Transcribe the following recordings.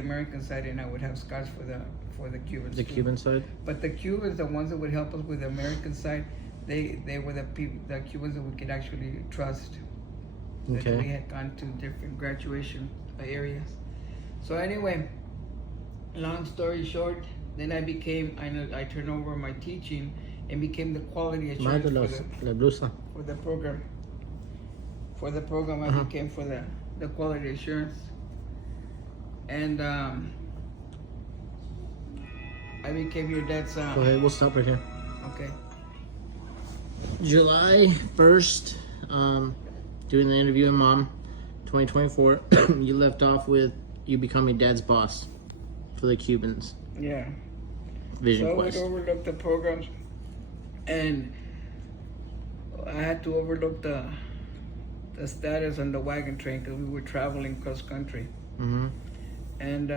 American side, and I would have Scotch for the Cubans. The too. Cuban side? But the Cubans, the ones that would help us with the American side, they were the Cubans that we could actually trust. That we Okay. had gone to different graduation areas. So anyway, long story short, then I turned over my teaching and became the quality assurance La blusa. for the program. For the program, I became for the quality assurance. And I became your dad's Go ahead, we'll stop right here. okay. July 1st, doing the interview with Mom, 2024. You left off with you becoming Dad's boss for the Cubans. Yeah. Vision So I Quest. would overlook the programs, and I had to overlook the status on the wagon train because we were traveling cross country. Mm-hmm. And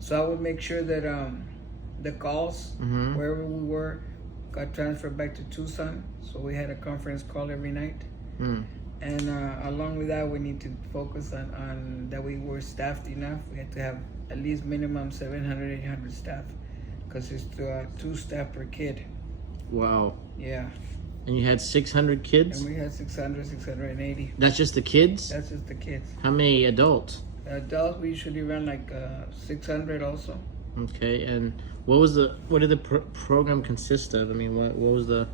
so I would make sure that the calls, wherever we were, got transferred back to Tucson. So we had a conference call every night. Mm. And along with that, we need to focus on that we were staffed enough. We had to have at least minimum 700, 800 staff, because it's 2 staff per kid. Wow. Yeah. And you had 600 kids? And we had 600, 680. That's just the kids? That's just the kids. How many adults? Adults, we usually run like 600 also. Okay, and what did the program consist of? I mean, what was the...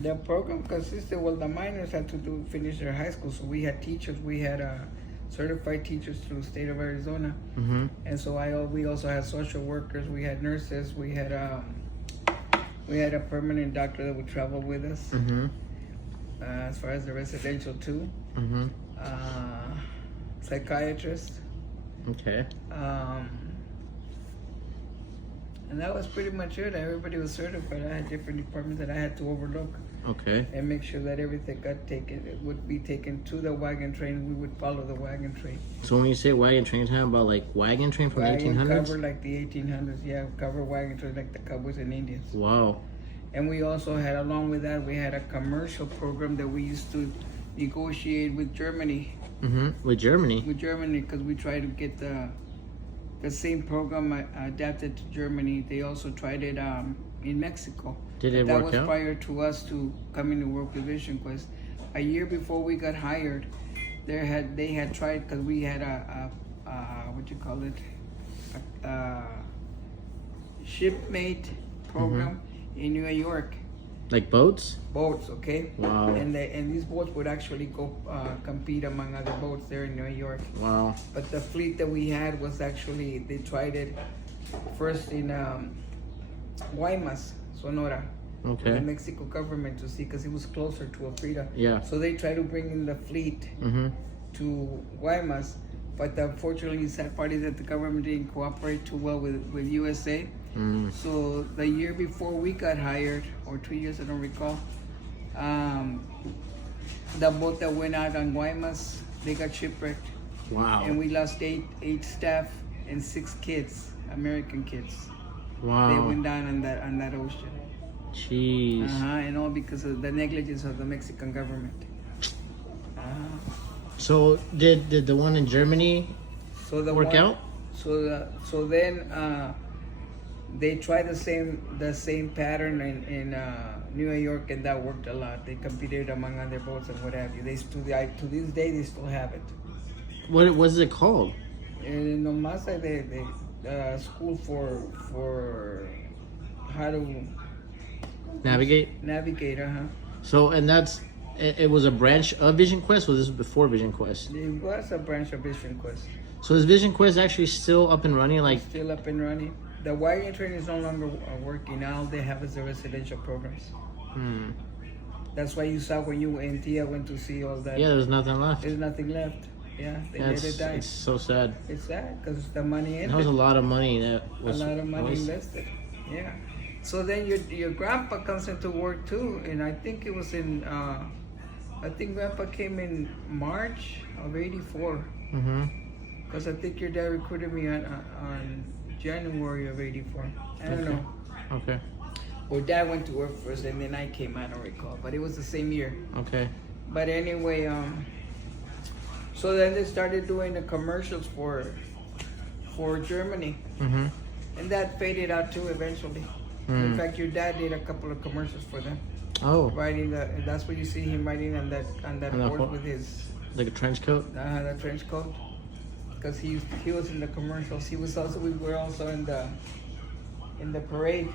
The program consisted, well, the minors had to finish their high school, so we had teachers. We had certified teachers through the state of Arizona. Mm-hmm. And so we also had social workers, we had nurses, we had a permanent doctor that would travel with us. Mm-hmm. As far as the residential too. Mm-hmm. Psychiatrist. Okay. And that was pretty much it. Everybody was certified. I had different departments that I had to overlook Okay. and make sure that everything it would be taken to the wagon train. We would follow the wagon train. So when you say wagon train, you're talking about like wagon train from the 1800s? Cover like the 1800s, yeah. Cover wagon train like the Cowboys and Indians. Wow. And we also had, along with that, we had a commercial program that we used to negotiate with Germany. Mm-hmm. With Germany? With Germany, because we tried to get the same program adapted to Germany. They also tried it in Mexico. Did it work out? That was prior to us to coming to work with Vision Quest. A year before we got hired, they had tried, because we had a shipmate program in New York. Like boats? Boats, okay? Wow. And these boats would actually go compete among other boats there in New York. Wow. But the fleet that we had was actually, they tried it first in Guaymas, Sonora. Okay. The Mexico government to see, because it was closer to Afrida. Yeah. So they tried to bring in the fleet to Guaymas, but unfortunately, sad part is that the government didn't cooperate too well with USA. So the year before we got hired, or 2 years, I don't recall, the boat that went out on Guaymas, they got shipwrecked. Wow. And we lost eight staff and 6 kids, American kids. Wow. They went down on that ocean. Jeez. And all because of the negligence of the Mexican government. So did the one in Germany work out? So then they tried the same pattern in New York, and that worked a lot. They competed among other boats and what have you. To this day they still have it. What was it called? In Nomasa, they school for how to Navigate. So and it was a branch of Vision Quest, or this was before Vision Quest? It was a branch of Vision Quest. So is Vision Quest actually still up and running? Like Still up and running. The wagon train is no longer working. Now they have is the residential programs. That's why you saw when you and Tia went to see all that. Yeah, there's nothing left. There's nothing left. Yeah, they let it die. It's so sad. It's sad because the money ended. That was a lot of money that was a lot of money wasted. invested. Yeah. So then your grandpa comes into work too, and I think it was in I think grandpa came in March of '84. Because I think your dad recruited me on January of '84. I don't know. Okay. Or dad went to work first, and then I came. I don't recall, but it was the same year. Okay. But anyway, so then they started doing the commercials for for Germany. Mm-hmm. And that faded out too eventually. In fact, your dad did a couple of commercials for them. Oh, Riding that's what you see him riding on that horse with his like a trench coat. the trench coat. Because he was in the commercials. We were also in the parade.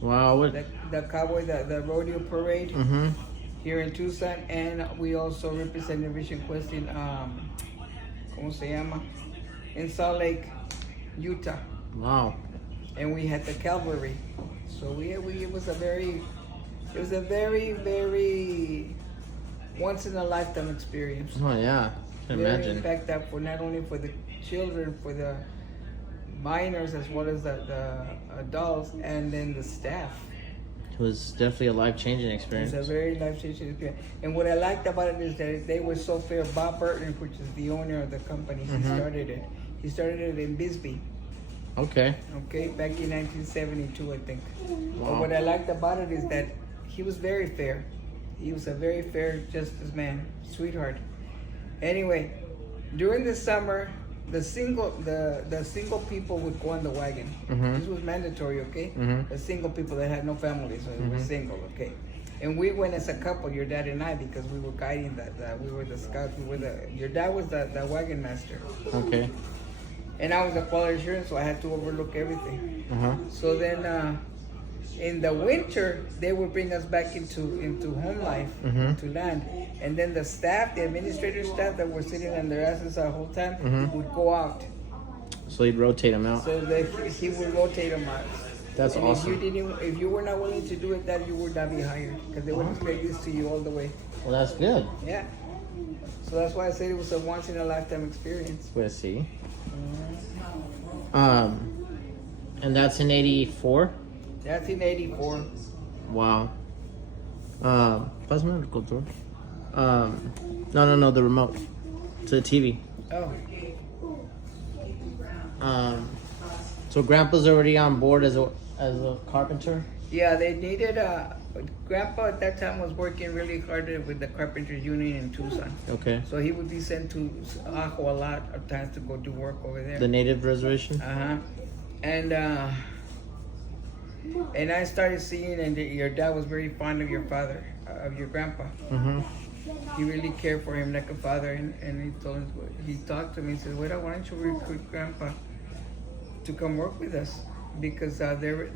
Wow, what? The cowboy, the rodeo parade Mm-hmm. here in Tucson, and we also represented Vision Quest in ¿cómo se llama? In Salt Lake, Utah. Wow. And we had the cavalry. So it was a very once in a lifetime experience. Oh yeah, I can imagine. In fact, that for not only for the children, for the minors as well as the adults, and then the staff. It was definitely a life-changing experience. It's a very life-changing experience. And what I liked about it is that they were so fair. Bob Burton, which is the owner of the company, he started it. He started it in Bisbee. Okay. Okay, back in 1972, I think. Wow. But what I liked about it is that he was very fair. He was a very fair justice man, sweetheart. Anyway, during the summer, the single people would go on the wagon. Mm-hmm. This was mandatory, okay? Mm-hmm. The single people that had no family, so they were single, okay? And we went as a couple, your dad and I, because we were guiding that. We were the scouts. Your dad was the wagon master. Okay. And I was the quality assurance, so I had to overlook everything. Uh-huh. So then, in the winter, they would bring us back into home life, to land. And then the staff, the administrative staff that were sitting on their asses the whole time, would go out. So he'd rotate them out. So he would rotate them out. That's and awesome. If you were not willing to do it, that you would not be hired because they wouldn't get used to you all the way. Well, that's good. Yeah. So that's why I said it was a once in a lifetime experience. Let's see. And that's in 84? That's in 84. Wow. Pásame el control. No, the remote. To the TV. Oh. So Grandpa's already on board as a carpenter? Yeah, they needed Grandpa at that time was working really hard with the Carpenters Union in Tucson. Okay. So he would be sent to Ajo a lot of times to go do work over there. The native reservation? And I started seeing, and your dad was very fond of your father, of your grandpa. Mm-hmm. He really cared for him like a father, and he talked to me and said, "Why don't you recruit Grandpa to come work with us? Because they're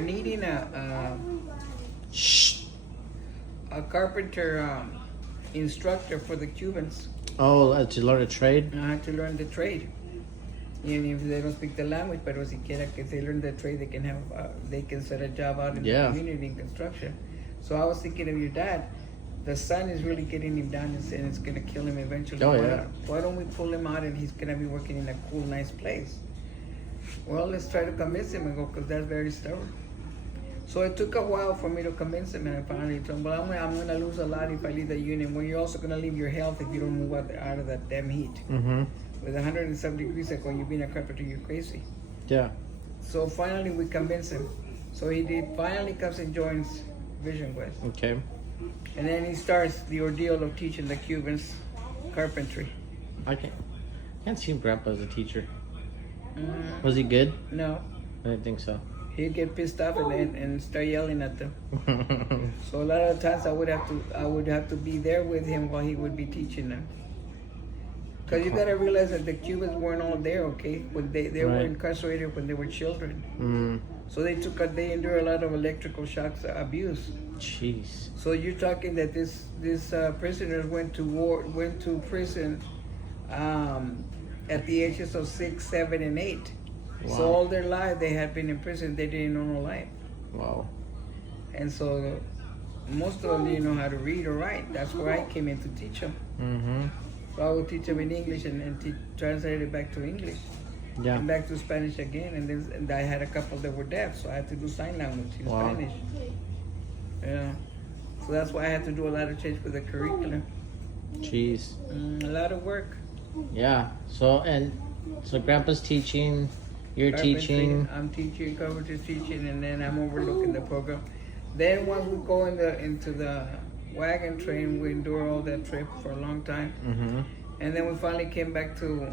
needing a carpenter instructor for the Cubans. Oh, to learn a trade? To learn the trade. And if they don't speak the language, pero siquiera que they learn the trade, they can set a job out in the community in construction. So I was thinking of your dad. The sun is really getting him down, and it's gonna kill him eventually. Oh, yeah. Why don't we pull him out, and he's gonna be working in a cool, nice place? Well, let's try to convince him and go, because that's very stubborn. So it took a while for me to convince him, and I finally told him, well, I'm going to lose a lot if I leave the union. Well, you're also going to leave your health if you don't move out of that damn heat. Mm-hmm. With 170 degrees, like when you've been a carpenter, you're crazy. Yeah. So finally we convinced him. So he finally comes and joins Vision Quest. Okay. And then he starts the ordeal of teaching the Cubans carpentry. I can't see Grandpa as a teacher. Was he good? No. I didn't think so. He'd get pissed off and start yelling at them. So a lot of times I would have to be there with him while he would be teaching them. Because you gotta realize that the Cubans weren't all there, okay? When they were incarcerated when they were children. So they endured a lot of electrical shocks abuse. Jeez. So you're talking that these prisoners went to prison at the ages of 6, 7, and 8. Wow. So all their life they had been in prison. They didn't know no life. Wow. And so most of them didn't know how to read or write. That's where I came in to teach them. Mm-hmm. So I would teach them in English and translate it back to English. Yeah. And back to Spanish again. And I had a couple that were deaf, so I had to do sign language in Spanish. Yeah. So that's why I had to do a lot of change with the curriculum. Jeez. A lot of work. Yeah. So Grandpa's teaching, you're teaching. I'm teaching, Carpenter's teaching, and then I'm overlooking the program. Then once we go into the wagon train, we endure all that trip for a long time. Mm-hmm. And then we finally came back to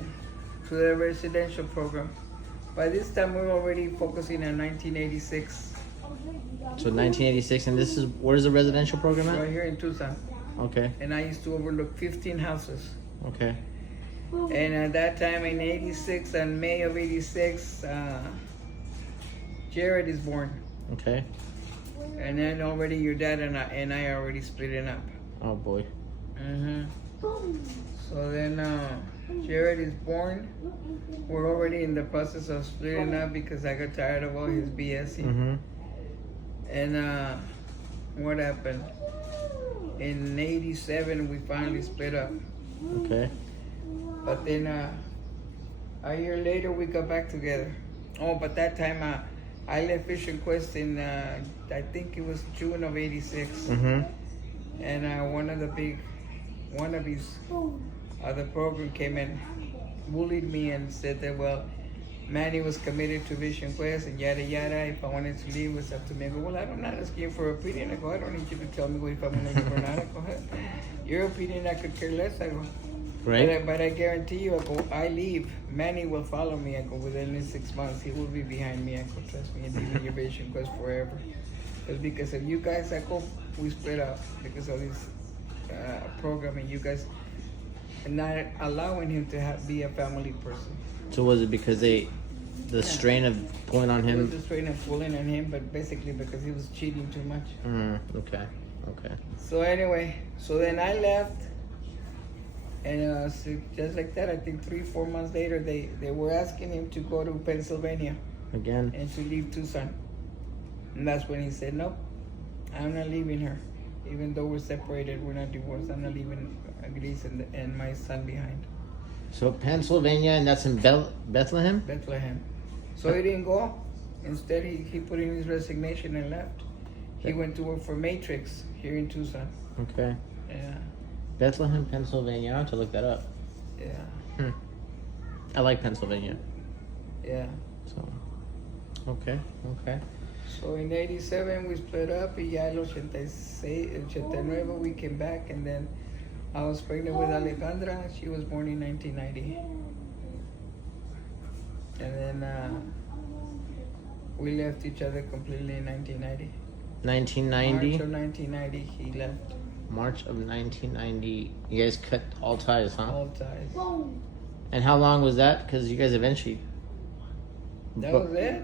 to the residential program. By this time, we were already focusing on 1986. So 1986, and this is where's the residential program at? Right here in Tucson. Okay. And I used to overlook 15 houses. Okay. And at that time in 86, on May of 86, Jared is born. Okay. And then already your dad and I already splitting up. Oh boy. So then Jared is born. We're already in the process of splitting up because I got tired of all his BS. And what happened? In 87, we finally split up. Okay. But then a year later, we got back together. Oh, but that time I left Fish and Quest in, I think it was June of 86. And one of the big wannabes of the program came and bullied me and said that, well, Manny was committed to Vision Quest and yada yada. If I wanted to leave, it was up to me. I go, well, I'm not asking you for an opinion. I go, I don't need you to tell me if I'm going to leave or not. I go, your opinion, I could care less. I go, Right. But I guarantee you, I go, I leave. Manny will follow me. I go, within the 6 months, he will be behind me. I go, trust me, and leave in your Vision Quest forever. It's because of you guys, I go, we split up because of this program and you guys not allowing him to be a family person. So was it because the strain of pulling on It was him? the strain of pulling on him, but basically because he was cheating too much. Okay. Okay. So anyway, so then I left, and so just like that, I think 3-4 months later, they were asking him to go to Pennsylvania Again. and to leave Tucson, and that's when he said, nope, I'm not leaving her. Even though we're separated, we're not divorced. I'm not leaving Gris and my son behind. So Pennsylvania, and that's in Bethlehem? Bethlehem. So he didn't go. Instead, he put in his resignation and left. He went to work for Matrix here in Tucson. Okay. Yeah. Bethlehem, Pennsylvania. I have to look that up. Yeah. I like Pennsylvania. Yeah. So. Okay. Okay. So in 87 we split up, y ya el 89 we came back, and then I was pregnant with Alejandra. She was born in 1990. And then we left each other completely in 1990. 1990. March of 1990 he left. March of 1990. You guys cut all ties, huh? All ties. And how long was that? Because you guys eventually. That was it.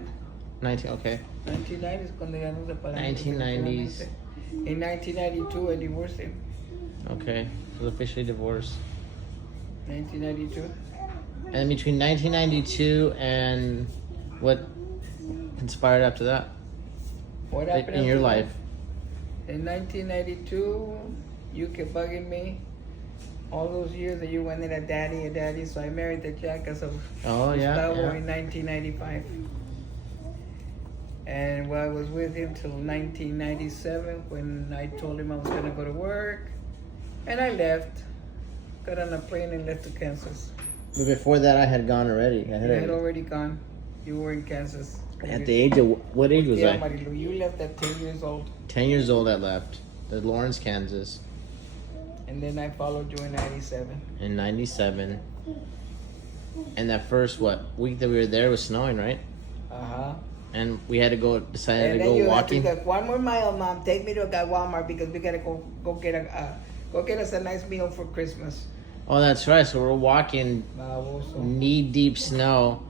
19. Okay. 1990 es cuando ya nos separamos. 1990s. In 1992 I divorced him. Okay. So officially divorced. 1992. And between 1992 and what conspired after that? What happened in your after life? that? In 1992, you kept bugging me. All those years that you wanted a daddy, so I married the jackass of Oh, yeah. Gustavo in 1995. And I was with him till 1997 when I told him I was going to go to work. And I left. Got on a plane and left to Kansas. But before that, I had gone already. I had already gone. You were in Kansas. At the age of, what age was I? Marilu, you left at 10 years old. 10 years old I left. At Lawrence, Kansas. And then I followed you in 97. In 97. And that first, week that we were there was snowing, right? Uh-huh. And we had to decided And to then go you walking. have to go, one more mile, Mom. Take me to Walmart because we gotta go get us a nice meal for Christmas. Oh, that's right. So we're walking knee-deep snow.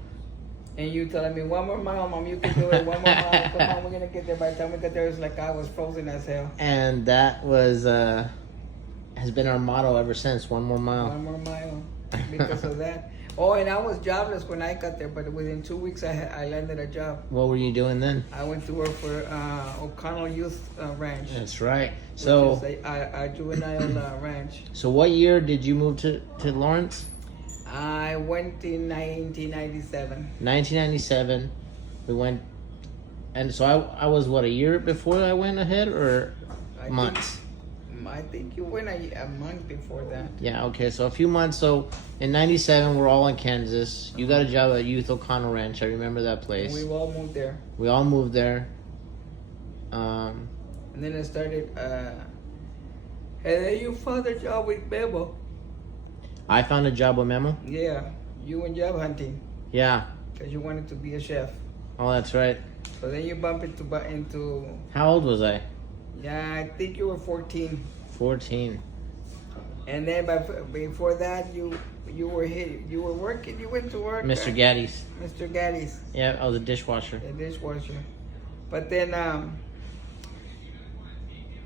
And you telling me, one more mile, Mom, you can do it. One more mile. Come on, we're gonna get there. By the time we get there, it's like I was frozen as hell. And that was, has been our motto ever since. One more mile. One more mile. Because of that. Oh, and I was jobless when I got there, but within 2 weeks I landed a job. What were you doing then? I went to work for O'Connell Youth Ranch. That's right. So, which is a juvenile ranch. So what year did you move to Lawrence? I went in 1997. 1997. We went, and so I was what, a year before I went ahead, or months? I think you went a month before that. Yeah, okay, so a few months. So in 97, we're all in Kansas. You got a job at Youth O'Connell Ranch. I remember that place. And we all moved there. We all moved there. And then I started, and then you found a job with Memo. I found a job with Memo? Yeah. You went job hunting Yeah. because you wanted to be a chef. Oh, that's right. So then you bump into. How old was I? Yeah, I think you were 14. 14. And then before that, you were working. You went to work. Mr. Gaddy's. Mr. Gaddy's. Yeah, I was a dishwasher. The dishwasher. But then,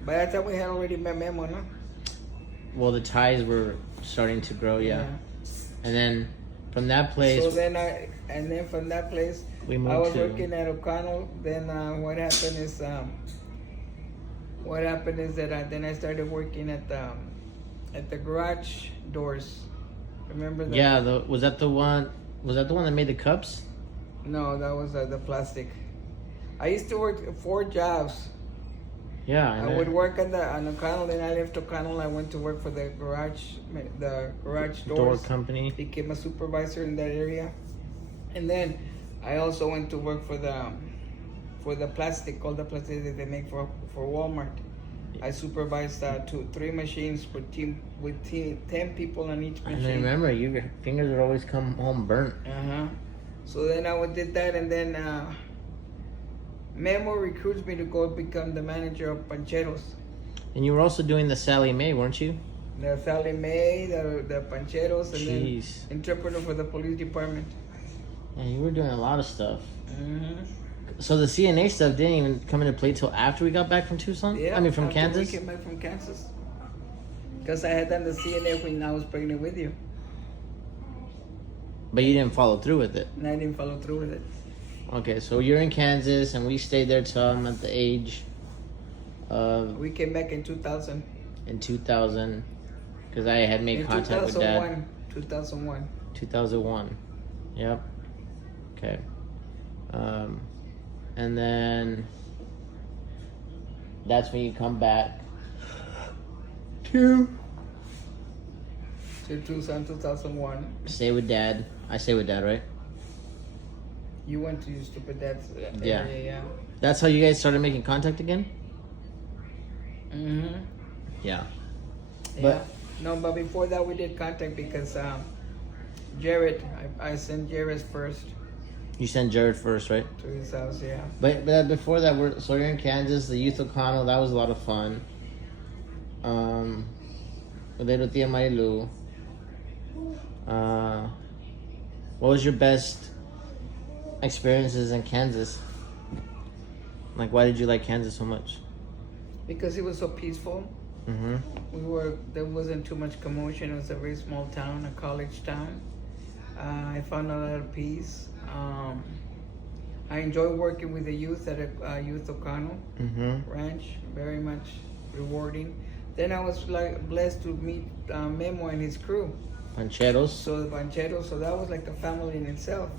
by that time we had already met Memo, no? Well, the ties were starting to grow, yeah. And then from that place, So then from that place, we moved I was to. working at O'Connell. Then what happened is that then I started working at the garage doors. Remember that? Yeah, was that the one? Was that the one that made the cups? No, that was the plastic. I used to work 4 jobs. Yeah, I would work on O'Connell. Then I left O'Connell. I went to work for the garage door doors. company. Became a supervisor in that area, and then I also went to work for the plastic, all the plastic that they make for Walmart. I supervised 3 machines with 10 people on each I machine. remember your fingers would always come home burnt. So then I did that, and then Memo recruits me to go become the manager of Pancheros. And you were also doing the Sally Mae, weren't you? The Sally Mae, the Pancheros, and Jeez. then interpreter for the police department. Yeah, you were doing a lot of stuff. So the CNA stuff didn't even come into play till after we got back from Tucson? Yeah, I mean, from after Kansas? we came back from Kansas. Because I had done the CNA when I was pregnant with you. But you didn't follow through with it. And I didn't follow through with it. Okay, so you're in Kansas, and we stayed there till I'm at the age of... We came back in 2000. In 2000, because I had made contact with Dad. 2001. 2001. Yep. Okay. And then that's when you come back to Tucson, 2001. stay with Dad. I stay with Dad, right? You went to your stupid dad's Yeah. area, yeah. That's how you guys started making contact again? Mm-hmm. Yeah. Yeah. But No, but before that we did contact because Jared, I sent Jared first you sent Jared first, right? to his house, yeah. But before that, so you're in Kansas, the Youth O'Connell, that was a lot of fun. With Tia Marilu. What was your best experiences in Kansas? Like, why did you like Kansas so much? Because it was so peaceful. There wasn't too much commotion. It was a very small town, a college town. I found a lot of peace. I enjoy working with the youth at a Youth O'Connell ranch. Very much rewarding. Then I was blessed to meet Memo and his crew. Pancheros. So the Pancheros, so that was like a family in itself.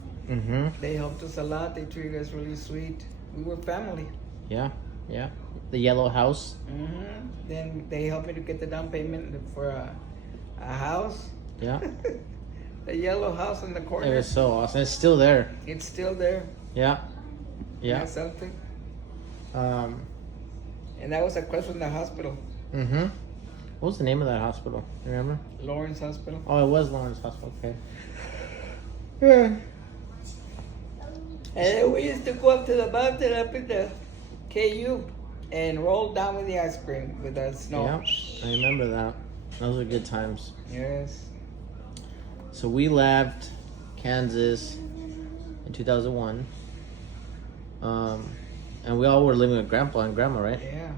They helped us a lot. They treated us really sweet. We were family. Yeah, yeah. The Yellow House. Then they helped me to get the down payment for a house. Yeah. The yellow house in the corner. It was so awesome. It's still there. It's still there. Yeah. Yeah. That's something. Um. And that was across from the hospital. What was the name of that hospital? You remember? Lawrence Hospital. Oh, it was Lawrence Hospital. Okay. And then we used to go up to the mountain up in the KU and roll down with the ice cream with the snow. Yeah, I remember that. Those were good times. Yes. So we left Kansas in 2001. And we all were living with Grandpa and Grandma, right? Yeah.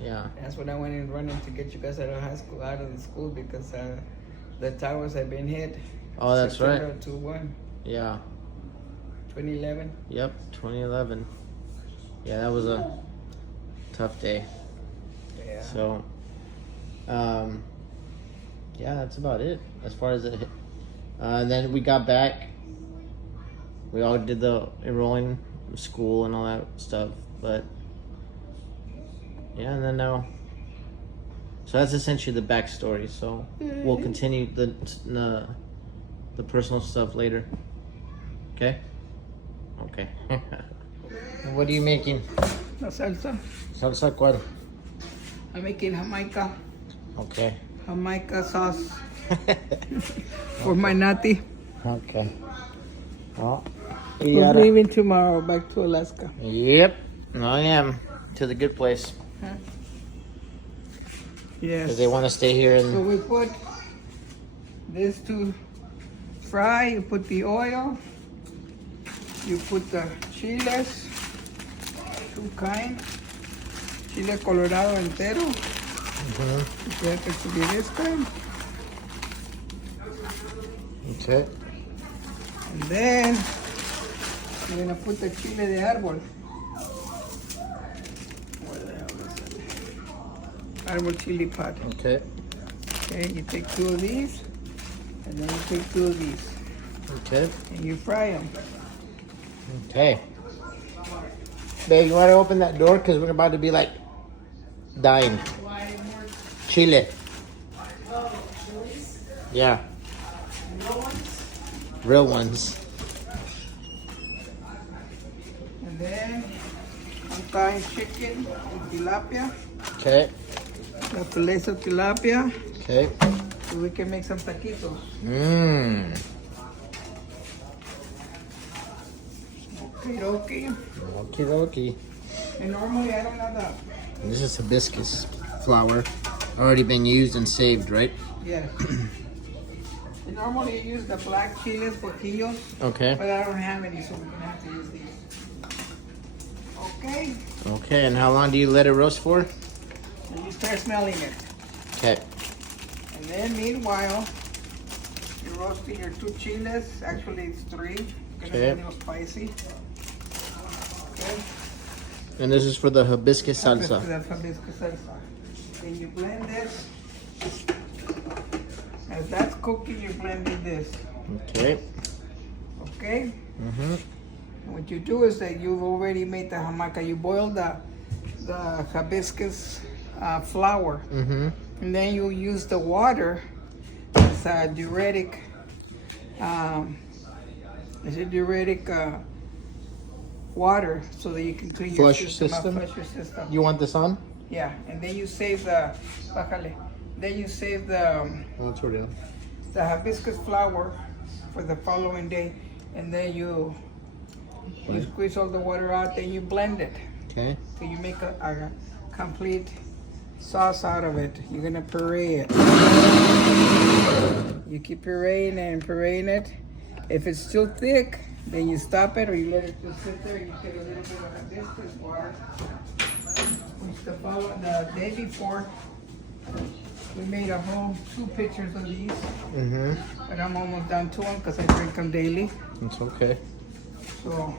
Yeah. That's when I went in running to get you guys out of high school, out of the school, because the towers had been hit. Oh, that's right. September 21, Yeah. 2011. Yep, 2011. Yeah, that was a tough day. Yeah. So, yeah, that's about it as far as it. And then we got back. We all did the enrolling school and all that stuff, but yeah, and then now. So that's essentially the backstory. So we'll continue the personal stuff later. Okay. Okay. What are you making? La salsa. Salsa cuál? I'm making Jamaica. Okay. Jamaica sauce for my nati. Okay. Well, We're leaving tomorrow back to Alaska. Yep, I am. To the good place. Huh? Yes. Because they want to stay here. So And we put this to fry. You put the oil. You put the chiles. Two kind. Chile colorado entero. You have to be this kind. Okay. And then you're gonna put the chile de árbol. Where the hell is that? Árbol chili pot. Okay. Okay, you take two of these, and then you take two of these, Okay. and you fry them. Okay. Babe, you want to open that door? Because we're about to be like dying. Chile. Yeah. Real ones. And then I'm frying chicken and tilapia, Okay. the fillets of tilapia, Okay. so we can make some taquitos. Mmm. Okay. Okie dokie. And normally I don't have that. This is hibiscus flower. Already been used and saved, right? Yes. And normally I use the black chiles, poquillos, Okay. but I don't have any, so we're gonna have to use these. Okay. Okay, and how long do you let it roast for? And you start smelling it. Okay. And then meanwhile, you're roasting your two chiles. Actually, it's three. Gonna be a little spicy. Okay. And this is for the hibiscus salsa. That's hibiscus salsa. Then you blend this. As that's cooking, you're blending this. Okay. Okay. Mm-hmm. What you do is that you've already made the hamaca. You boil the hibiscus flour, Mm-hmm. and then you use the water as a diuretic. It's a diuretic water so that you can clean Flush your system. system? Flush your system. You want this on? Yeah, and then you save the. Bájale. Then you save the hibiscus flour for the following day, and then you squeeze all the water out. Then you blend it. Okay. So you make a complete sauce out of it. You're gonna puree it. You keep pureeing and pureeing it. If it's still thick, then you stop it or you let it just sit there. You get a little bit of hibiscus water. Which the day before, we made a whole 2 pitchers of these. Mm-hmm. But I'm almost done to them because I drink them daily. It's okay. So what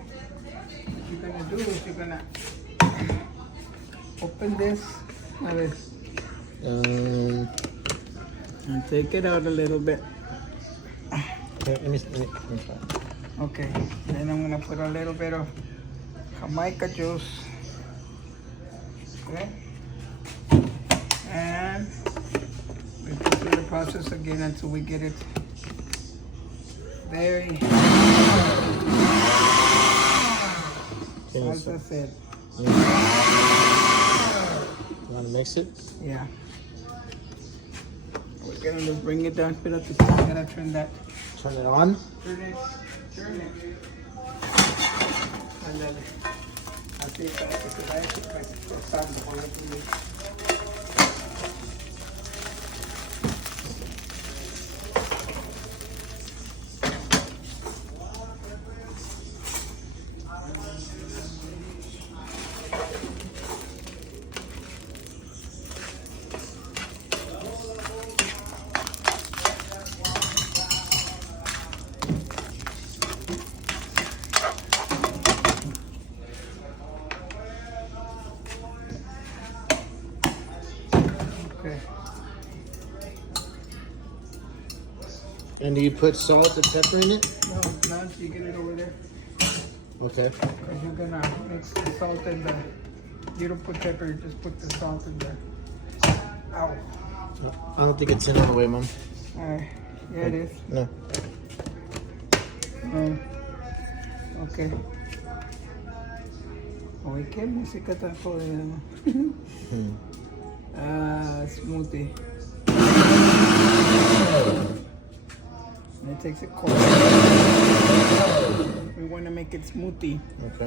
you're gonna do is you're gonna open this, and take it out a little bit. Let me try. Okay, then I'm gonna put a little bit of Jamaica juice. Okay, and we go through the process again until we get it very. As I said. You want to mix it? Yeah. We're gonna just bring it down. Espérate, I gotta turn that. Turn it on. Turn it. Turn it. Ándale. Así para que se vaya pasando por lo que Okay. And do you put salt and pepper in it? No, not you get it over there. Okay. Because you're gonna mix the salt and the. You don't put pepper, you just put the salt in there. Ow. I don't think it's in all the way, Mom. Alright. Yeah, it is. No. Okay. Oye, qué música tan jodida, ¿no? Smoothie. It takes it cold. We want to make it smoothie. Okay.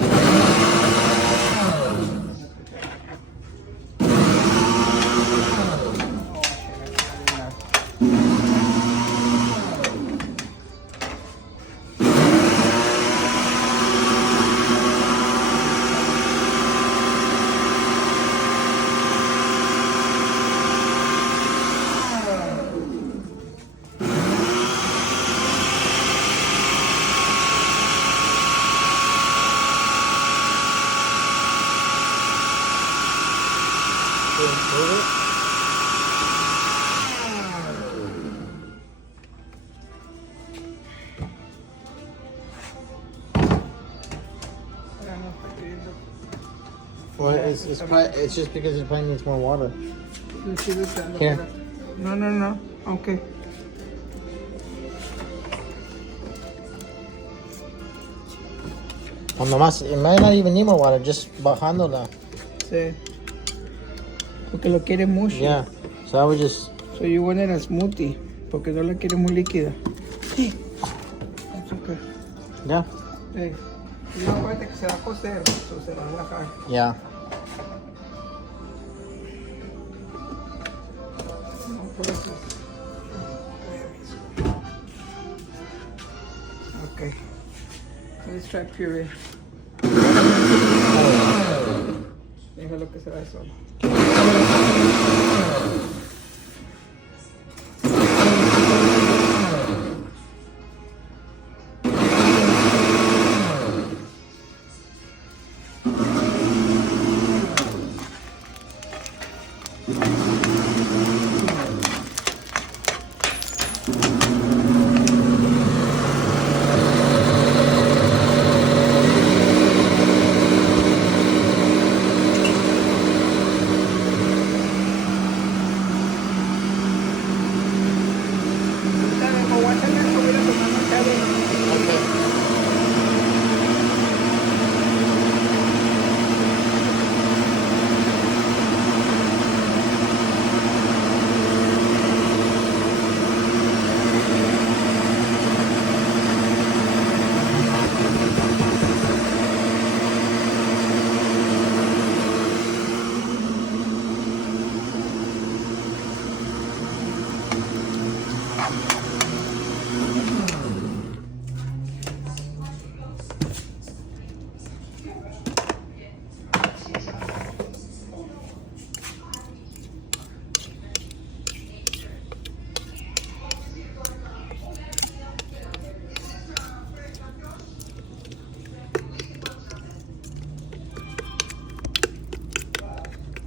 Well, it's just because it probably needs more water. Here. No. Okay. Well, nomás, it might not even need more water, just bajándola. Sí. Porque lo quiere mucho. Yeah. So I would just. So you want it a smoothie. Porque no la quiere muy líquida. That's okay. Yeah. Hey. Y acuérdate que se va a cocer, so se va a bajar. Yeah. No, por eso. Okay. Let's try puree. Déjalo que se vaya solo.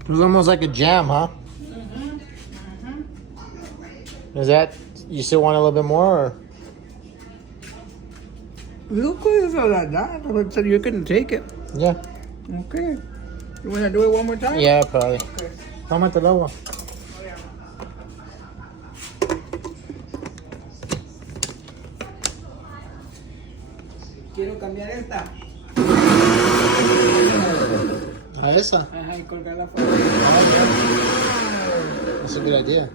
It was almost like a jam, huh? Is that, you still want a little bit more, or? Look is all that. So you can take it. Yeah. Okay. You want to do it one more time? Yeah, probably. Okay. Tómate el agua. Quiero cambiar esta. A esa. Ajá, y colgarla fuera. That's a good idea.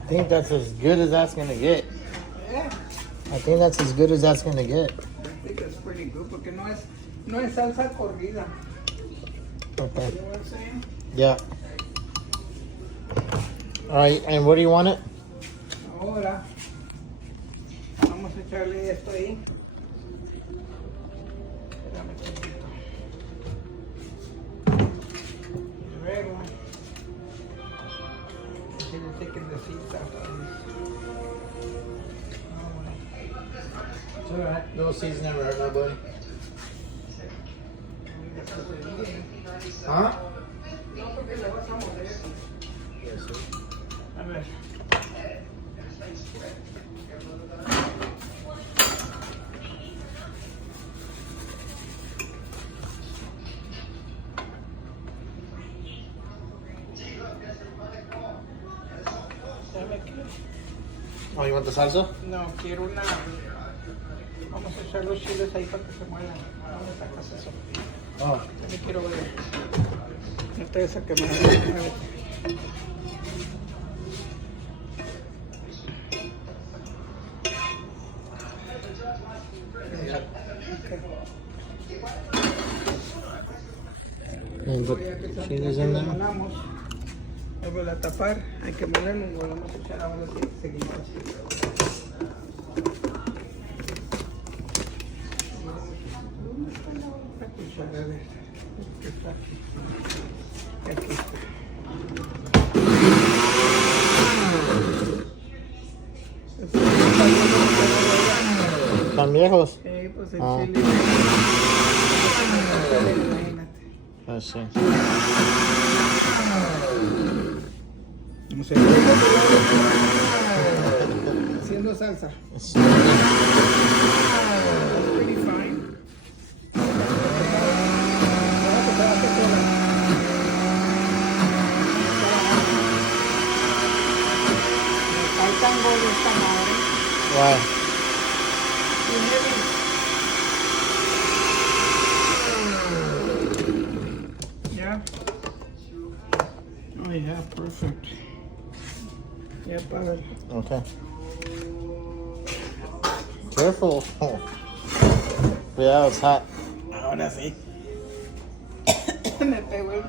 I think that's as good as that's gonna get. Yeah. I think that's as good as that's gonna get. I think it's pretty good porque no es salsa corrida. Okay. You know what I'm saying? Yeah. All right, and where do you want it? Ahora vamos a echarle esto ahí. Espérame un poquito. Luego, le taking the seeds out. It's all right. Little seeds never hurt nobody. Huh? No, porque le vas a moler. Yes, sir. A ver. Oh, you want the salsa? No, quiero una... Vamos a echar los chiles ahí para que se muelan. ¿Dónde sacas eso? Oh. Yo me quiero ver. No te esa que me mueve. Chiles in there. Vuelvo a tapar, hay que molerlo y volvemos a echar ahora sí, seguimos así. ¿Dónde está la otra cuchara? A ver, ¿qué está aquí? Aquí ¿Están viejos? Sí, pues el Ah. chile. Imagínate. Ah, sí. No sé. Haciendo salsa. It's Pretty fine. Faltan goles esta madre. Why? Yeah. Oh yeah, perfect. Yeah, Pavel. Okay. Careful. Yeah, it's hot. Ahora sí. Me pegó el...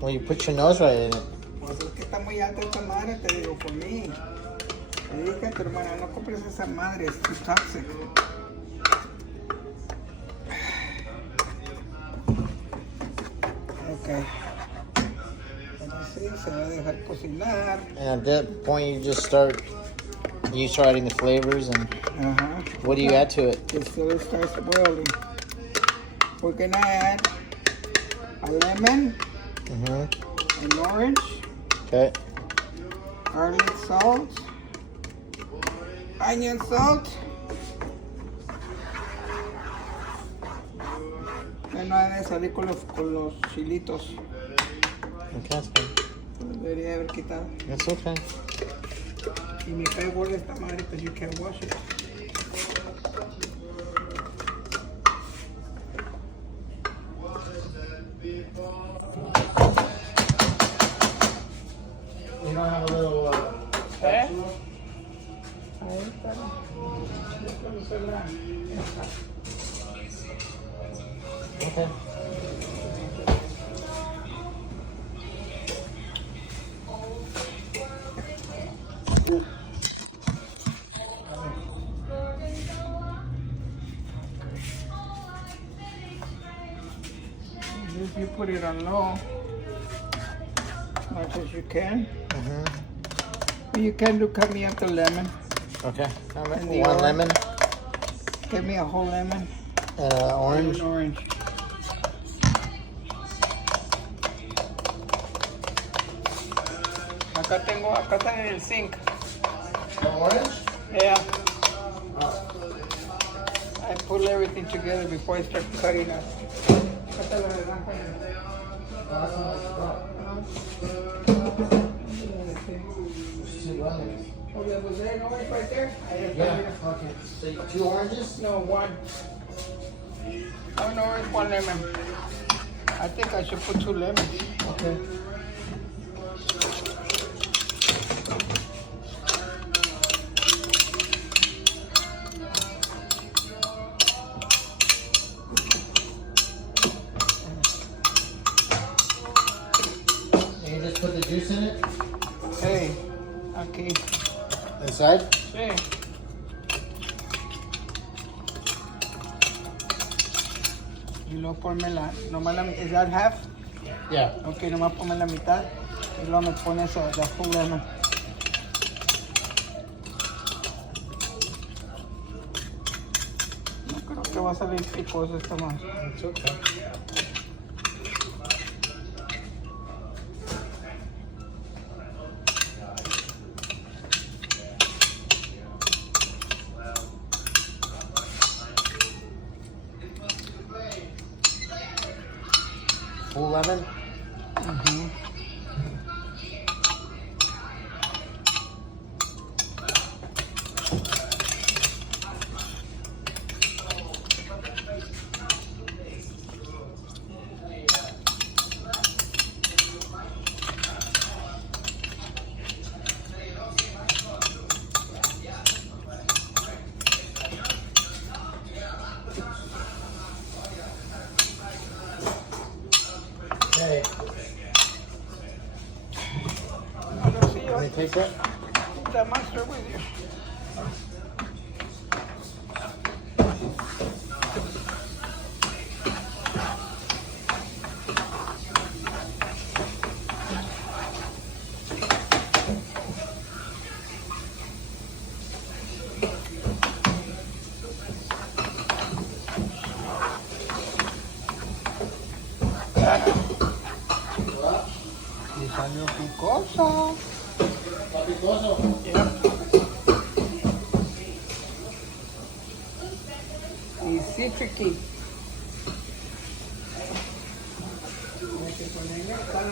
Well, you put your nose right in it. Pues es que está muy alta esta madre, te digo, por mí. Te dije a tu hermana, no compres esa madre, es too toxic. Ok. Así se va a dejar cocinar. And at that point, you start adding the flavors. And Ajá. what do you add to it? Until it starts boiling. We're gonna add a lemon, Mm-hmm. an orange, Okay. garlic salt, onion salt, ya no ha de salir con los chilitos. Okay, that's fine. Debería haber quitado. That's okay. Y me cae gorda esta madre, pues you can't wash it. You don't have a little spatula? Ahí está. Okay. If you put it on low, as much as you can. Mm-hmm. You can do cut me up the lemon. Okay. And the One orange. lemon Give me a whole lemon. and an orange. An orange. Acá está en el zinc. Orange? Yeah. I pull everything together before I start cutting it. Acá está la naranja. Oh, yeah, was there an orange right there? Yeah. Okay. So 2 oranges? No, one. One orange, one lemon. I think I should put 2 lemons. Okay. And you just put the juice in it? Hey, aquí. Inside? Sí. Y luego ponme nomás la, ¿is that half? Yeah. Ok, nomás ponme la mitad y luego me pones la full lemon. No creo que va a salir picoso esta más. It's okay. Full lemon? Mhm. want to taste that? That mustard with you. Y salió picoso. ¿Está picoso? Yep. Y citricy. Hay que ponerle sal.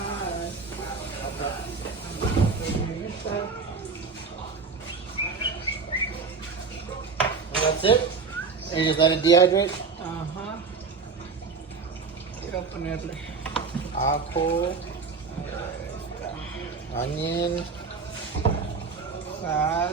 Ponerle sal. And that's it? And you just let it dehydrate? Ajá. Quiero ponerle ajo, Onion. sal.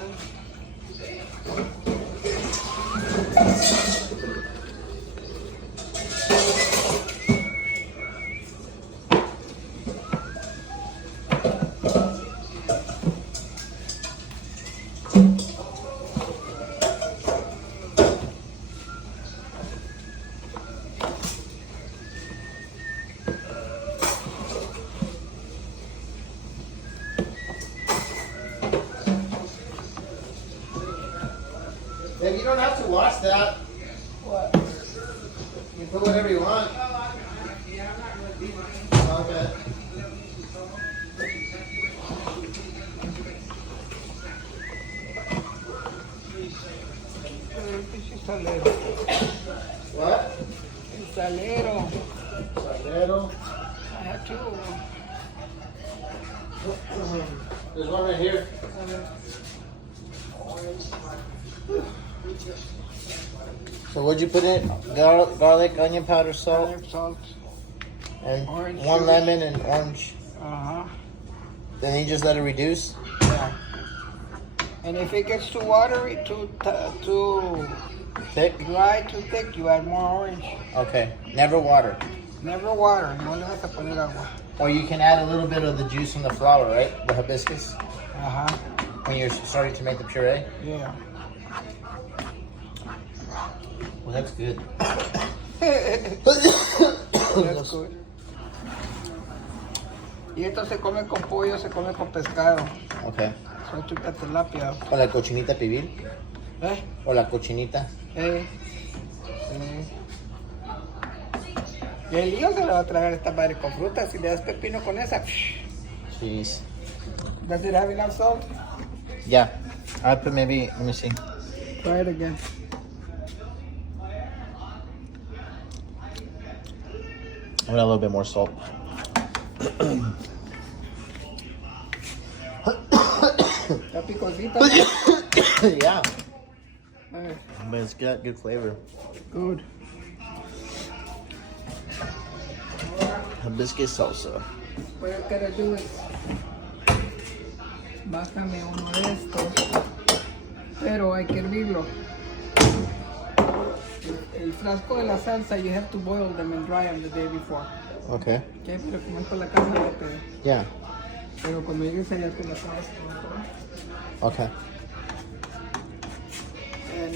Babe, you don't have to wash that. What? You can put whatever you want. Yeah, I'm not gonna do mine. Okay. Salero. What? Salero. Salero. I have two. There's one right here. So what'd you put in? Garlic, onion powder, salt, Salt. and Orange one juice. lemon and orange. Uh-huh. Then you just let it reduce? Yeah. And if it gets too watery, too Thick? dry, too thick, you add more orange. Okay. Never water. Never water. No le vas a poner agua. Or you can add a little bit of the juice from the flour, right? The hibiscus. Uh-huh. When you're starting to make the puree. Yeah. Well, that's good. That's good. Y esto se come con pollo, se come con pescado. Okay. Soy chuta tilapia. O la cochinita pibil. ¿Eh? O la cochinita. Y el lío se le va a tragar esta madre con frutas. Si le das pepino con esa. Jeez. Does it have enough salt? Yeah. I'd put maybe, let me see. Try it again. I want a little bit more salt. ¿Está picosita? Yeah. A ver. But it's got good flavor. Good. Hibiscus salsa. What I gotta do is bájame uno de estos, pero hay que hervirlo. El frasco de la salsa, you have to boil them and dry them the day before. Okay. Okay, pero como es por la casa no te. Yeah. Pero cuando llegues allá te la sabes con todo. Okay. And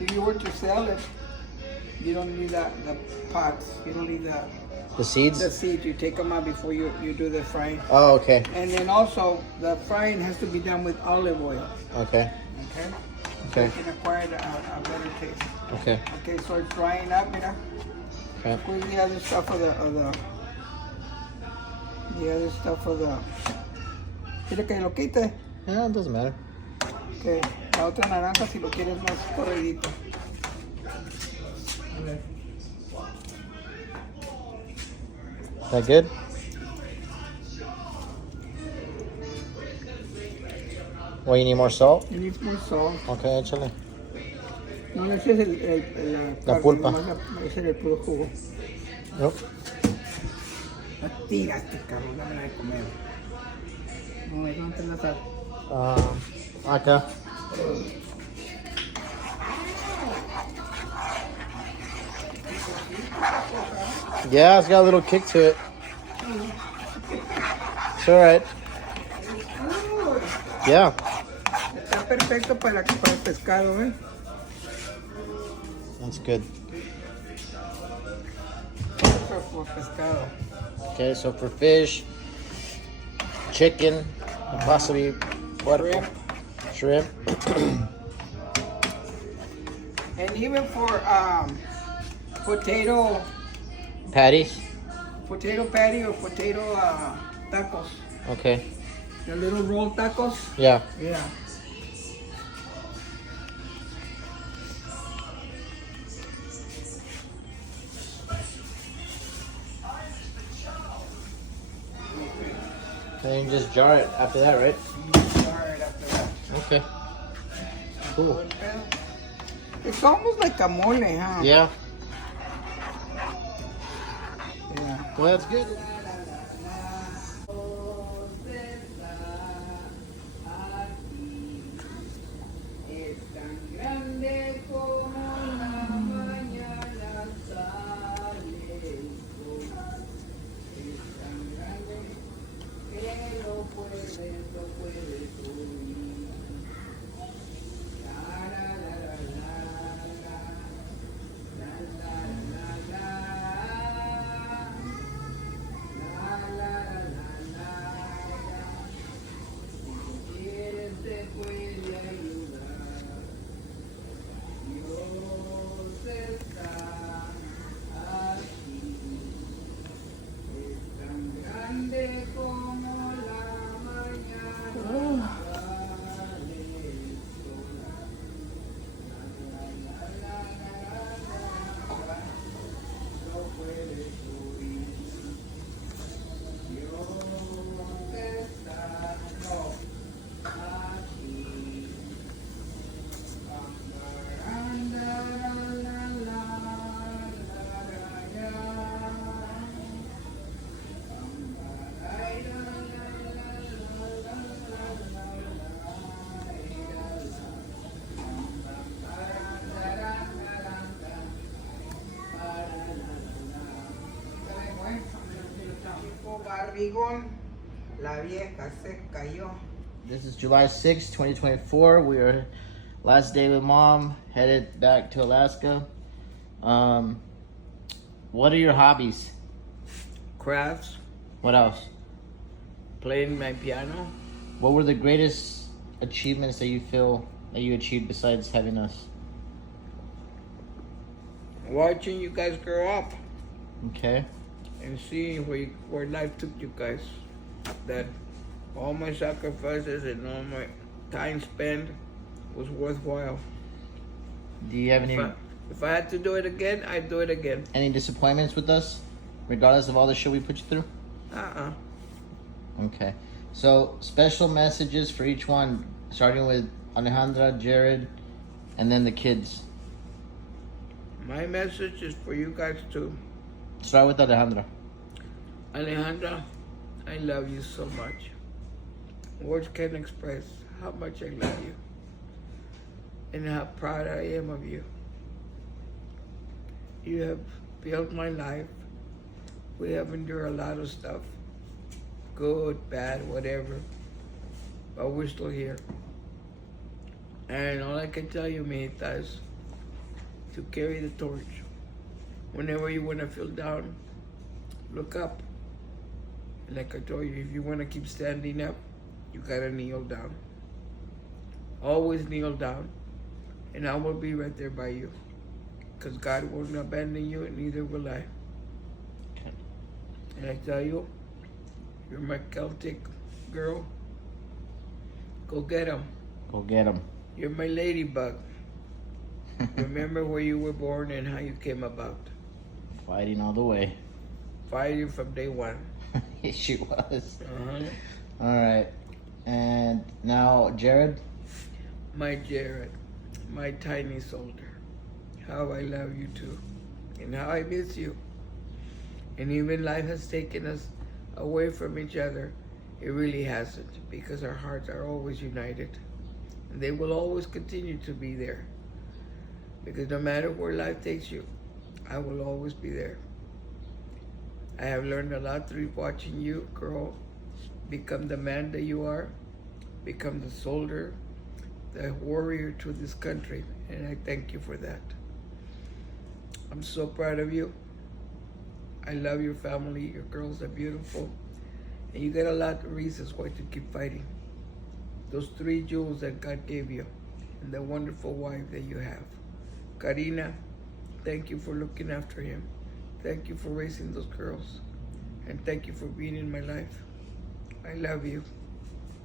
if you were to sell it, you don't need the pots. You don't need The seeds? the seeds. You take them out before you do the frying. Oh, okay. And then also, the frying has to be done with olive oil. Okay. Okay? Okay. You can acquire a better taste. Okay. Okay, so it's drying up, mira. Okay. Pues the other stuff for the other stuff for the. ¿Quiere que lo quite? Yeah, it doesn't matter. Okay. La otra naranja si lo quieres más corridito. A ver. Is that good? Well, you need more salt? You need more salt. Okay, échale. No, ese es La carne, pulpa. nomás ese es el puro jugo. Nope. La tiraste, cabrón, dame la de comer. No, ¿dónde te la sal? Acá. Yeah, it's got a little kick to it. It's alright. Yeah. Está perfecto para el pescado, ¿eh? That's good. Esto por pescado. Okay, so for fish, chicken, and possibly puerco, shrimp. And even for potato Patties. patty or potato tacos. Okay. The little roll tacos. Yeah. Yeah. And you just jar it after that, right? Alright, after that. Okay. Cool. It's almost like a mole, huh? Yeah. Yeah. Well, that's good. Barrigón, la vieja se cayó. This is July 6th, 2024. We are last day with mom, headed back to Alaska. What are your hobbies? Crafts, What else? playing my piano. What were the greatest achievements that you feel that you achieved besides having us? Watching you guys grow up Okay. and seeing where life took you guys. That all my sacrifices and all my time spent was worthwhile. Do you have any If I had to do it again, I'd do it again. disappointments with us, regardless of all the shit we put you through? Okay. So special messages for each one, starting with Alejandra, Jared, and then the kids. My message is for you guys too. Start with Alejandra. Alejandra, I love you so much. Words can't express how much I love you and how proud I am of you. You have built my life. We have endured a lot of stuff, good, bad, whatever, but we're still here. And all I can tell you, Mijita, is to carry the torch. Whenever you want to feel down, look up. And like I told you, if you want to keep standing up, you gotta kneel down. Always kneel down, and I will be right there by you. Because God won't abandon you, and neither will I. Okay. And I tell you, you're my Celtic girl. Go get him. Go get them. You're my ladybug. Remember where you were born and how you came about. Fighting all the way. Fighting from day one. She was. Uh-huh. All right. And now, Jared. My Jared, my tiny soldier. How I love you too. And how I miss you. And even life has taken us away from each other. It really hasn't, because our hearts are always united. And they will always continue to be there. Because no matter where life takes you, I will always be there. I have learned a lot through watching you, girl, become the man that you are. become the soldier, the warrior to this country, and I thank you for that. I'm so proud of you. I love your family. Your girls are beautiful. And you got a lot of reasons why to keep fighting. Those 3 jewels that God gave you and the wonderful wife that you have. Karina, thank you for looking after him. Thank you for raising those girls. And thank you for being in my life. I love you.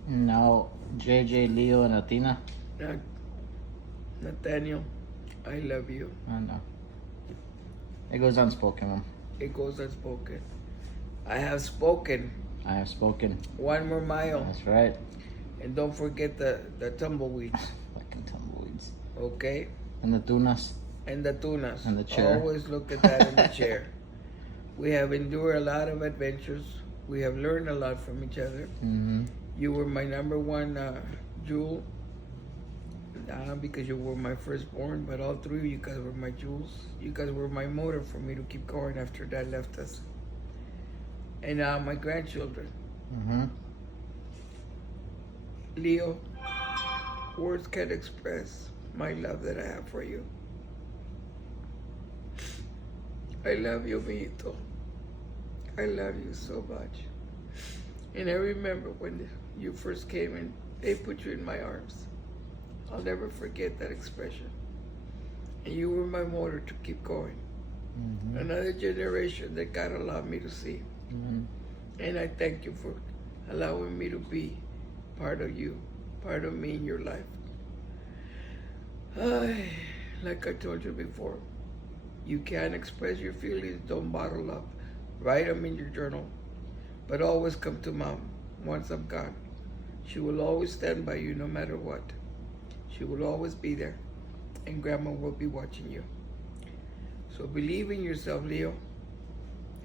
Now, JJ, Leo, and Athena. Nathaniel, I love you. I know. It goes unspoken, Mom. It goes unspoken. I have spoken. I have spoken. 1 more mile. That's right. And don't forget the tumbleweeds. Fucking tumbleweeds. Okay? And the tunas. And the tunas. And the chair. Always look at that in the chair. We have endured a lot of adventures. We have learned a lot from each other. Mm-hmm. You were my number 1 jewel. Because you were my firstborn, but all 3 of you guys were my jewels. You guys were my motor for me to keep going after Dad left us. And my grandchildren. Mm-hmm. Leo, words can't express my love that I have for you. I love you, Vito. I love you so much. And I remember when you first came in, they put you in my arms. I'll never forget that expression. And you were my motor to keep going. Mm-hmm. Another generation that God allowed me to see. Mm-hmm. And I thank you for allowing me to be part of you, part of me in your life. Like I told you before, you can't express your feelings, don't bottle up. Write them in your journal. But always come to Mom once I'm gone. She will always stand by you no matter what. She will always be there. And Grandma will be watching you. So believe in yourself, Leo.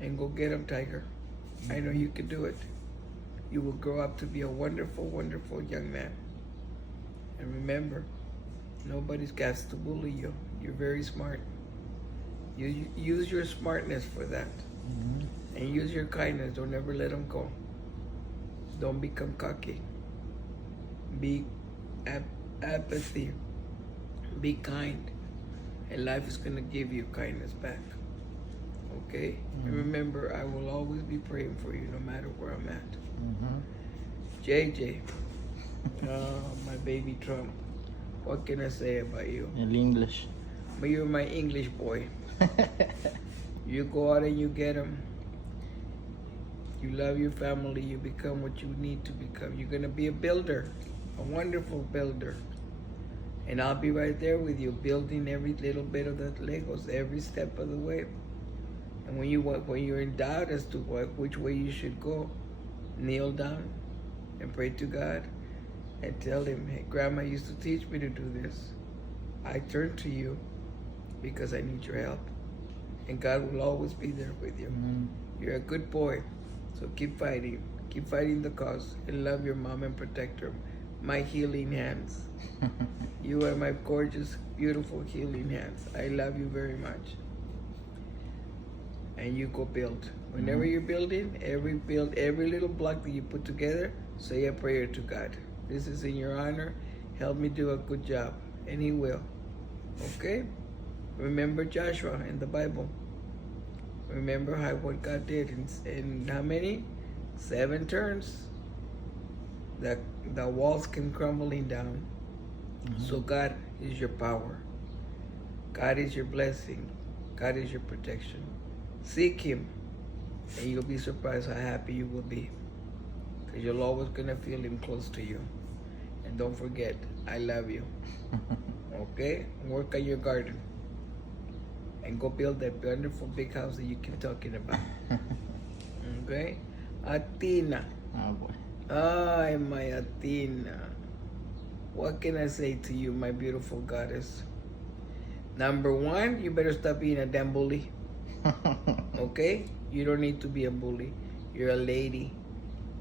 And go get him, Tiger. I know you can do it. You will grow up to be a wonderful, wonderful young man. And remember, nobody's got to bully you. You're very smart. You use your smartness for that. Mm-hmm. And use your kindness. Don't ever let them go. Don't become cocky. Be apathy. Be kind. And life is going to give you kindness back. Okay? Mm-hmm. And remember, I will always be praying for you no matter where I'm at. Mm-hmm. JJ. My baby Trump. What can I say about you? In English. But you're my English boy. You go out and you get them. You love your family. You become what you need to become. You're going to be a builder. A wonderful builder. And I'll be right there with you, building every little bit of the Legos, every step of the way. And when you're in doubt as to which way you should go, kneel down and pray to God and tell him, hey, Grandma used to teach me to do this. I turn to you because I need your help. And God will always be there with you. Mm-hmm. You're a good boy, so keep fighting. Keep fighting the cause and love your mom and protect her. My healing hands. You are my gorgeous, beautiful healing hands. I love you very much. And you go build. Whenever you're building, every little block that you put together, say a prayer to God. This is in your honor. Help me do a good job. And he will. Okay? Remember Joshua in the Bible. Remember what God did in how many? 7 turns. The walls came crumbling down. Mm-hmm. So God is your power. God is your blessing. God is your protection. Seek him, and you'll be surprised how happy you will be. Because you're always going to feel him close to you. And don't forget, I love you. Okay? Work on your garden. And go build that wonderful big house that you keep talking about. Okay? Athena. Oh boy. Ay, my Athena. What can I say to you, my beautiful goddess? Number 1, you better stop being a damn bully. Okay? You don't need to be a bully. You're a lady.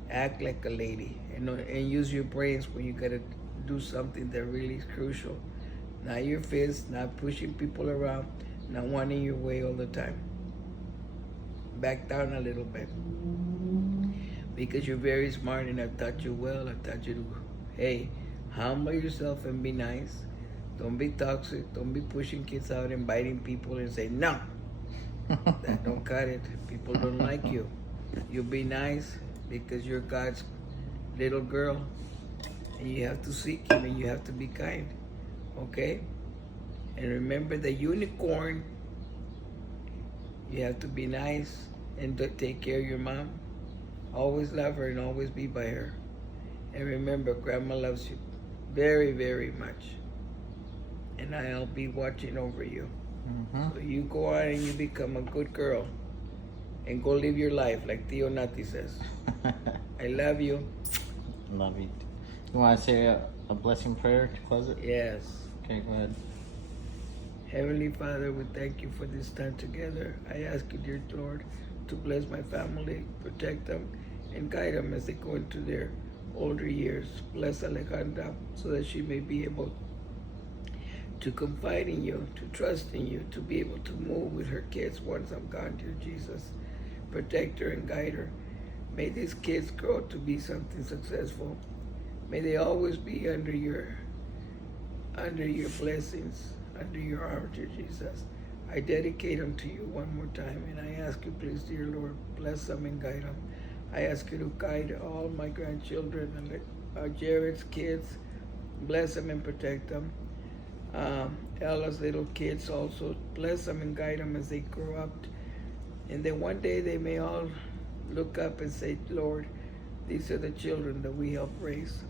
Act like a lady. And use your brains when you gotta do something that really is crucial. Not your fists, not pushing people around, not wanting your way all the time. Back down a little bit. Because you're very smart and I've taught you well. I've taught you to Hey, humble yourself and be nice. Don't be toxic. Don't be pushing kids out and biting people and say, no, that don't cut it. People don't like you. You be nice because you're God's little girl and you have to seek Him and you have to be kind. Okay? And remember the unicorn, you have to be nice and take care of your mom. Always love her and always be by her. And remember, Grandma loves you very, very much. And I'll be watching over you. So you go on and you become a good girl. And go live your life like Tio Nati says. I love you. Love you. You want to say a blessing prayer to close it? Yes. Okay, go ahead. Heavenly Father, we thank you for this time together. I ask you, dear Lord, to bless my family, protect them, and guide them as they go into their older years. Bless Alejandra so that she may be able to confide in you, to trust in you, to be able to move with her kids once I'm gone, dear Jesus. Protect her and guide her. May these kids grow to be something successful. May they always be under your blessings, under your arm, dear Jesus. I dedicate them to you one more time, and I ask you, please, dear Lord, bless them and guide them. I ask you to guide all my grandchildren and Jared's kids. Bless them and protect them. Ella's little kids also. Bless them and guide them as they grow up. And then one day they may all look up and say, Lord, these are the children that we help raise.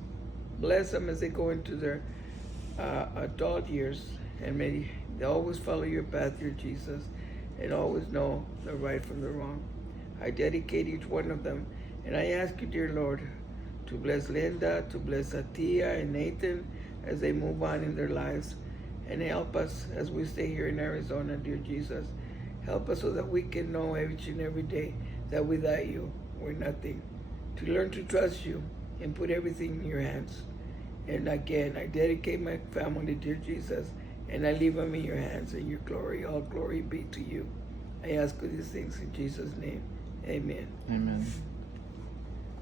Bless them as they go into their adult years, and may they always follow your path, dear Jesus, and always know the right from the wrong. I dedicate each one of them, and I ask you, dear Lord, to bless Linda, to bless Atia and Nathan as they move on in their lives, and help us as we stay here in Arizona, dear Jesus. Help us so that we can know each and every day that without you, we're nothing. To learn to trust you and put everything in your hands. And again, I dedicate my family, dear Jesus, and I leave them in your hands, and your glory, all glory be to you. I ask for these things in Jesus' name. Amen. Amen.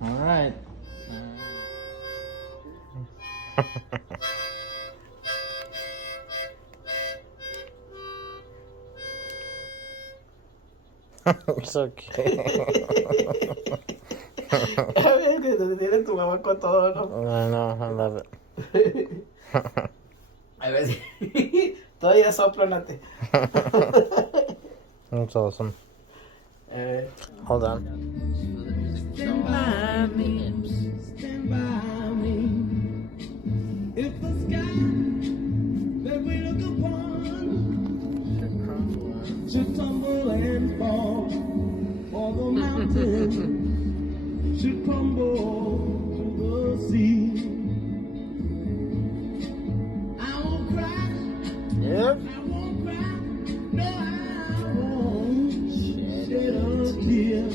All right. It's okay. Tu mamá con todo, ¿no? No, I love it. A ver si todavía soplanate. That's awesome. Hold on. Stand by me. If the sky that we look upon should tumble and fall, or the mountain should crumble to the sea, I won't cry. Yep. I won't cry. No, I won't shed a tear.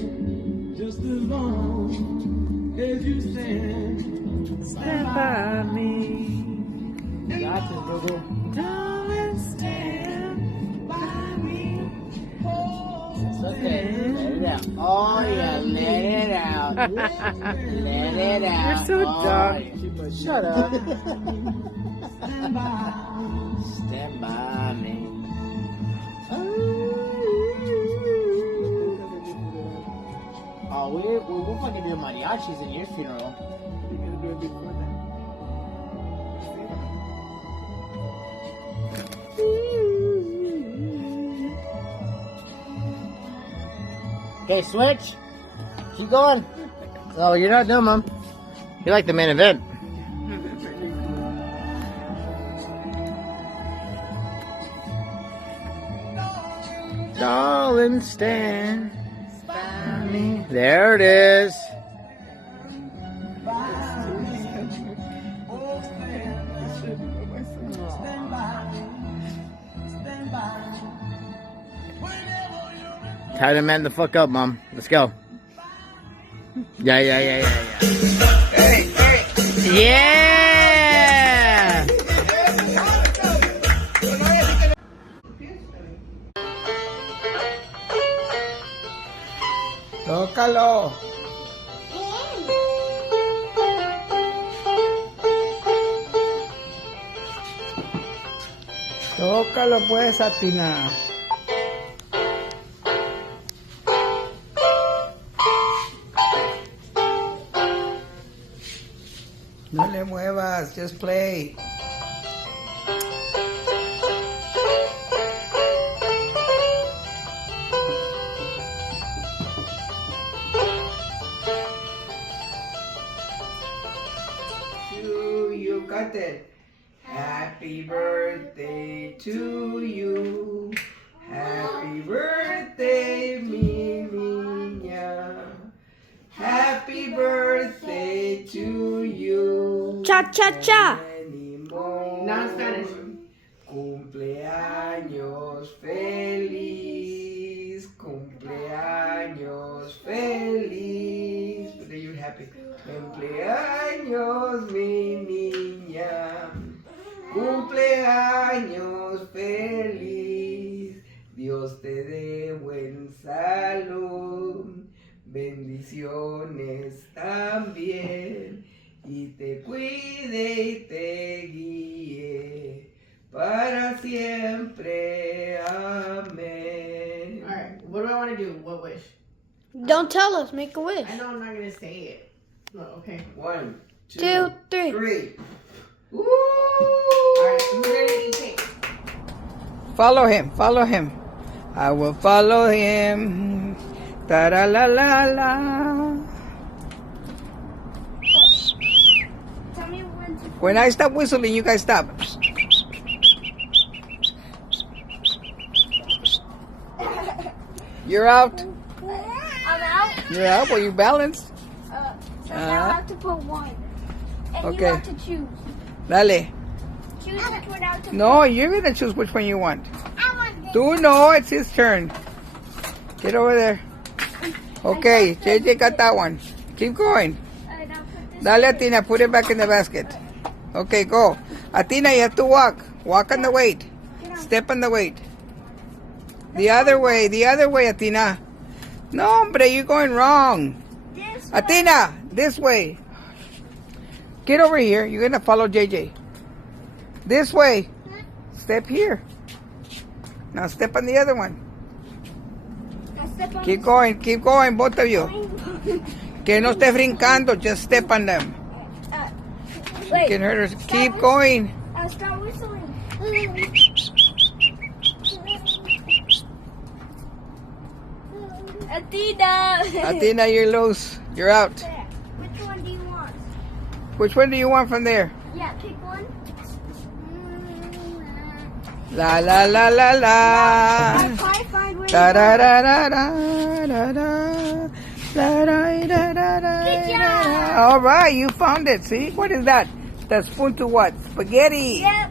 Just as long as you stand by me. Got this, boo-boo. Come and stand by me. It's okay. Let it out. Oh, yeah. Let it out. Let it out. You're so dumb. Yeah. Shut up. Stand by me. Oh, we'll fucking do mariachis in your funeral. You're gonna do it before that. Okay, switch. Keep going. Oh, you're not done, Mom. You're like the main event. Darling, stand by me. There it is. Tie the man the fuck up, Mom. Let's go. Yeah. Hey. Yeah! Tócalo. Tócalo pues, Atina. No le muevas, just play. You got it. Happy birthday to you. Happy birthday, mi niña. Happy birthday to you. Cha-cha-cha. Now in Spanish. Cumpleaños feliz. Cumpleaños feliz. But then you're happy. Cumpleaños, mi niña. Cumpleaños feliz. Dios te dé buen salud. Bendiciones también. Y te cuide y te guíe para siempre. Amén. Alright, what do I want to do? What wish? Don't tell us. Make a wish. I know I'm not going to say it. No, okay. 1, 2, 2, 3. 3. Woo! Alright, who's going to eat cake? Follow him, follow him. I will follow him. Ta-ra-la-la-la. Tell me when to. When I stop whistling, you guys stop. You're out. I'm out. You're out. Well, you balanced. So now I have to put one. And Okay. you have to choose. Dale. Choose which one out to No, you're gonna choose which one you want. put. I want this. Do no, it's his turn. Get over there. Okay, JJ got that one. Keep going. Now put this. Dale, Atina, put it back in the basket. Okay, go. Atina, you have to walk. Walk on the weight. Step on the weight. The other way, Atina. No, hombre, you're going wrong. This Atina, this way. Get over here. You're going to follow JJ. This way. Step here. Now step on the other one. Now step on Keep going, both of you. Que no esté brincando, just step on them. Wait. Can hurt us. Keep going. I'll start whistling. Adina. Atina, you're loose. You're out. Which one do you want? Which one do you want from there? Yeah, pick one. La la la la la. I'll try to find where Da you da want. da da da da da. Da da da da da. Good job. All right, you found it. See, what is that? The spoon to what? Spaghetti. Yep.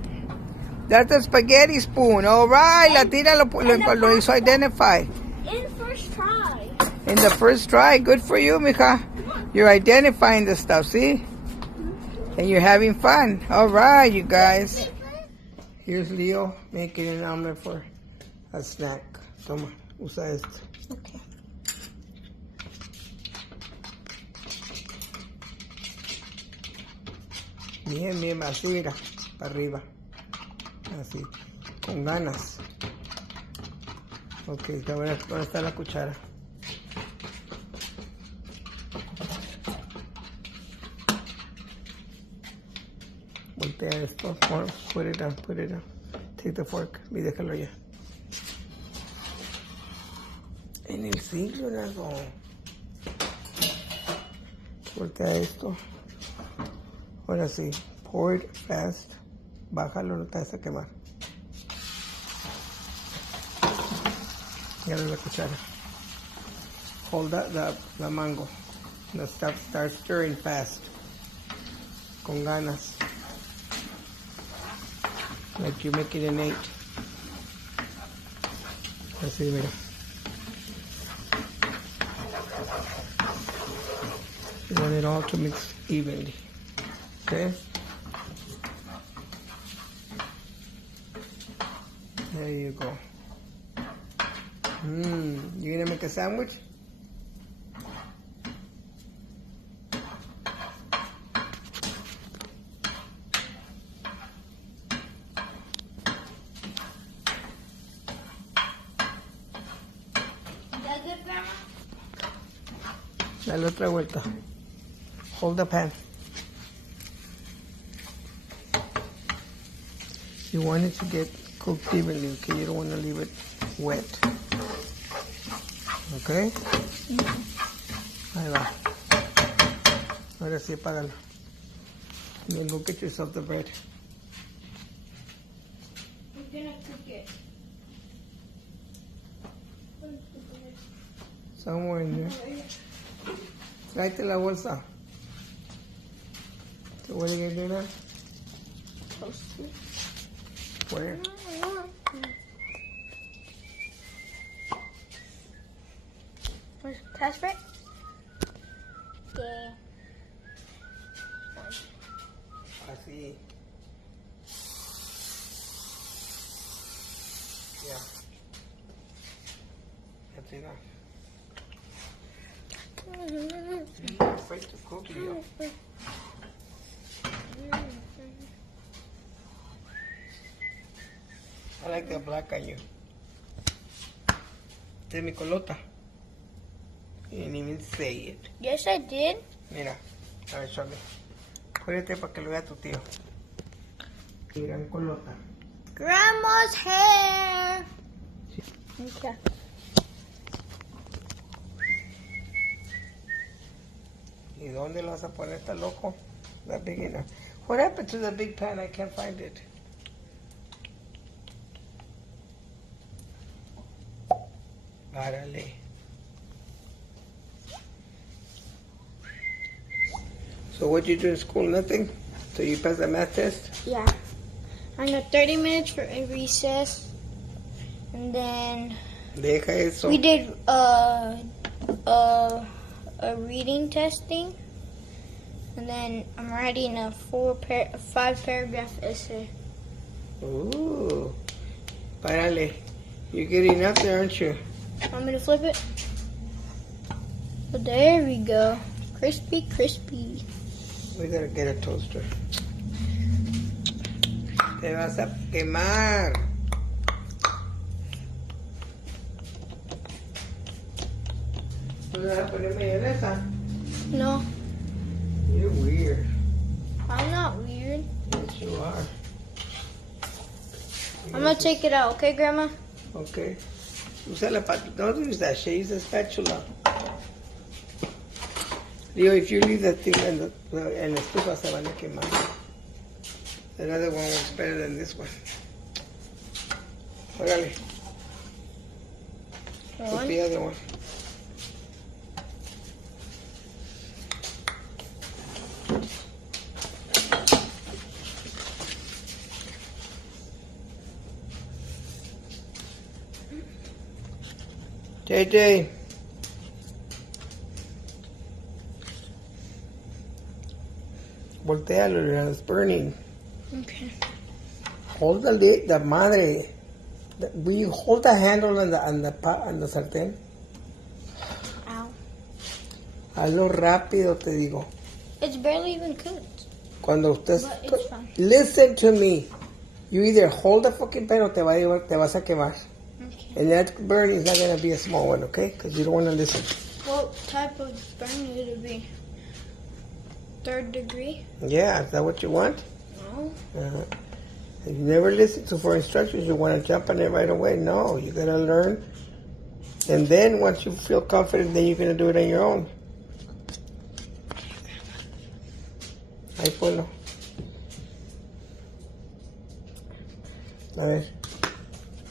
That's a spaghetti spoon. All right, Latina lo hizo identify. In first try. In the first try, good for you, mija. You're identifying the stuff, see? And you're having fun. All right, you guys. Here's Leo making an omelet for a snack. Toma, usa esto. Okay. Bien, bien, así, mira, para arriba. Así, con ganas. Ok, ahora está la cuchara. Voltea esto. Put it down, put it down. Take the fork y déjalo ya. En el sink, Leonardo. Voltea esto. Ahora sí, pour it fast. Bájalo, no te vas a quemar. Y ahora la cuchara. Hold the mango. Now start stirring fast. Con ganas. Like you make it an 8. Así, mira. You want it all to mix evenly. Okay? There you go. You gonna make a sandwich? Dale otra vuelta. Hold the pan. You want it to get cooked evenly, okay? You don't want to leave it wet. Okay? Ahí va. Ahora sí, apágalo. And then go get yourself the bread. We're gonna cook it. Somewhere in there. Tráete la bolsa. So what are you gonna do now? Where? Where's the test break? Yeah. Así. Yeah. That's enough. You're afraid to cook, Leo. I like the black on you. This is mi colota. You didn't even say it. Yes, I did. Mira, a ver, suave. Cuídate para que lo vea tu tío. Mira, mi colota. Grandma's hair. Okay. ¿Y dónde lo vas a poner? ¿Está loco? That big enough. What happened to the big pan? I can't find it. Párale. So what you do in school? Nothing? So you pass the math test? Yeah. I got 30 minutes for a recess. And then Deja eso. we did a reading testing. And then I'm writing a 5-paragraph essay. Ooh. Párale. You're getting up there, aren't you? Want me to flip it? Oh, there we go. Crispy, crispy. We gotta get a toaster. Te vas a quemar. ¿No le vas a poner mayonesa? No, You're weird. I'm not weird. Yes, you are. I'm gonna take it out, okay, Grandma? Okay. Usa la don't use that shit. Use a spatula. Leo, if you leave that thing and the estufa se van a quemar. The other one was better than this one. Órale. Put the other one. JJ. Voltealo, it's burning. Okay. Hold the lid, the madre. Will you hold the handle on the sartén? Ow. Hazlo rápido, te digo. It's barely even cooked. Cuando usted... But it's fine. Listen to me. You either hold the fucking pan o te vas a quemar. Okay. And that burn is not going to be a small one, okay? Because you don't want to listen. What type of burn would it be? 3rd degree? Yeah, is that what you want? No. If you never listen for instructions, you want to jump on it right away. No, you got to learn. And then once you feel confident, then you're going to do it on your own. Ahí ponlo. A ver.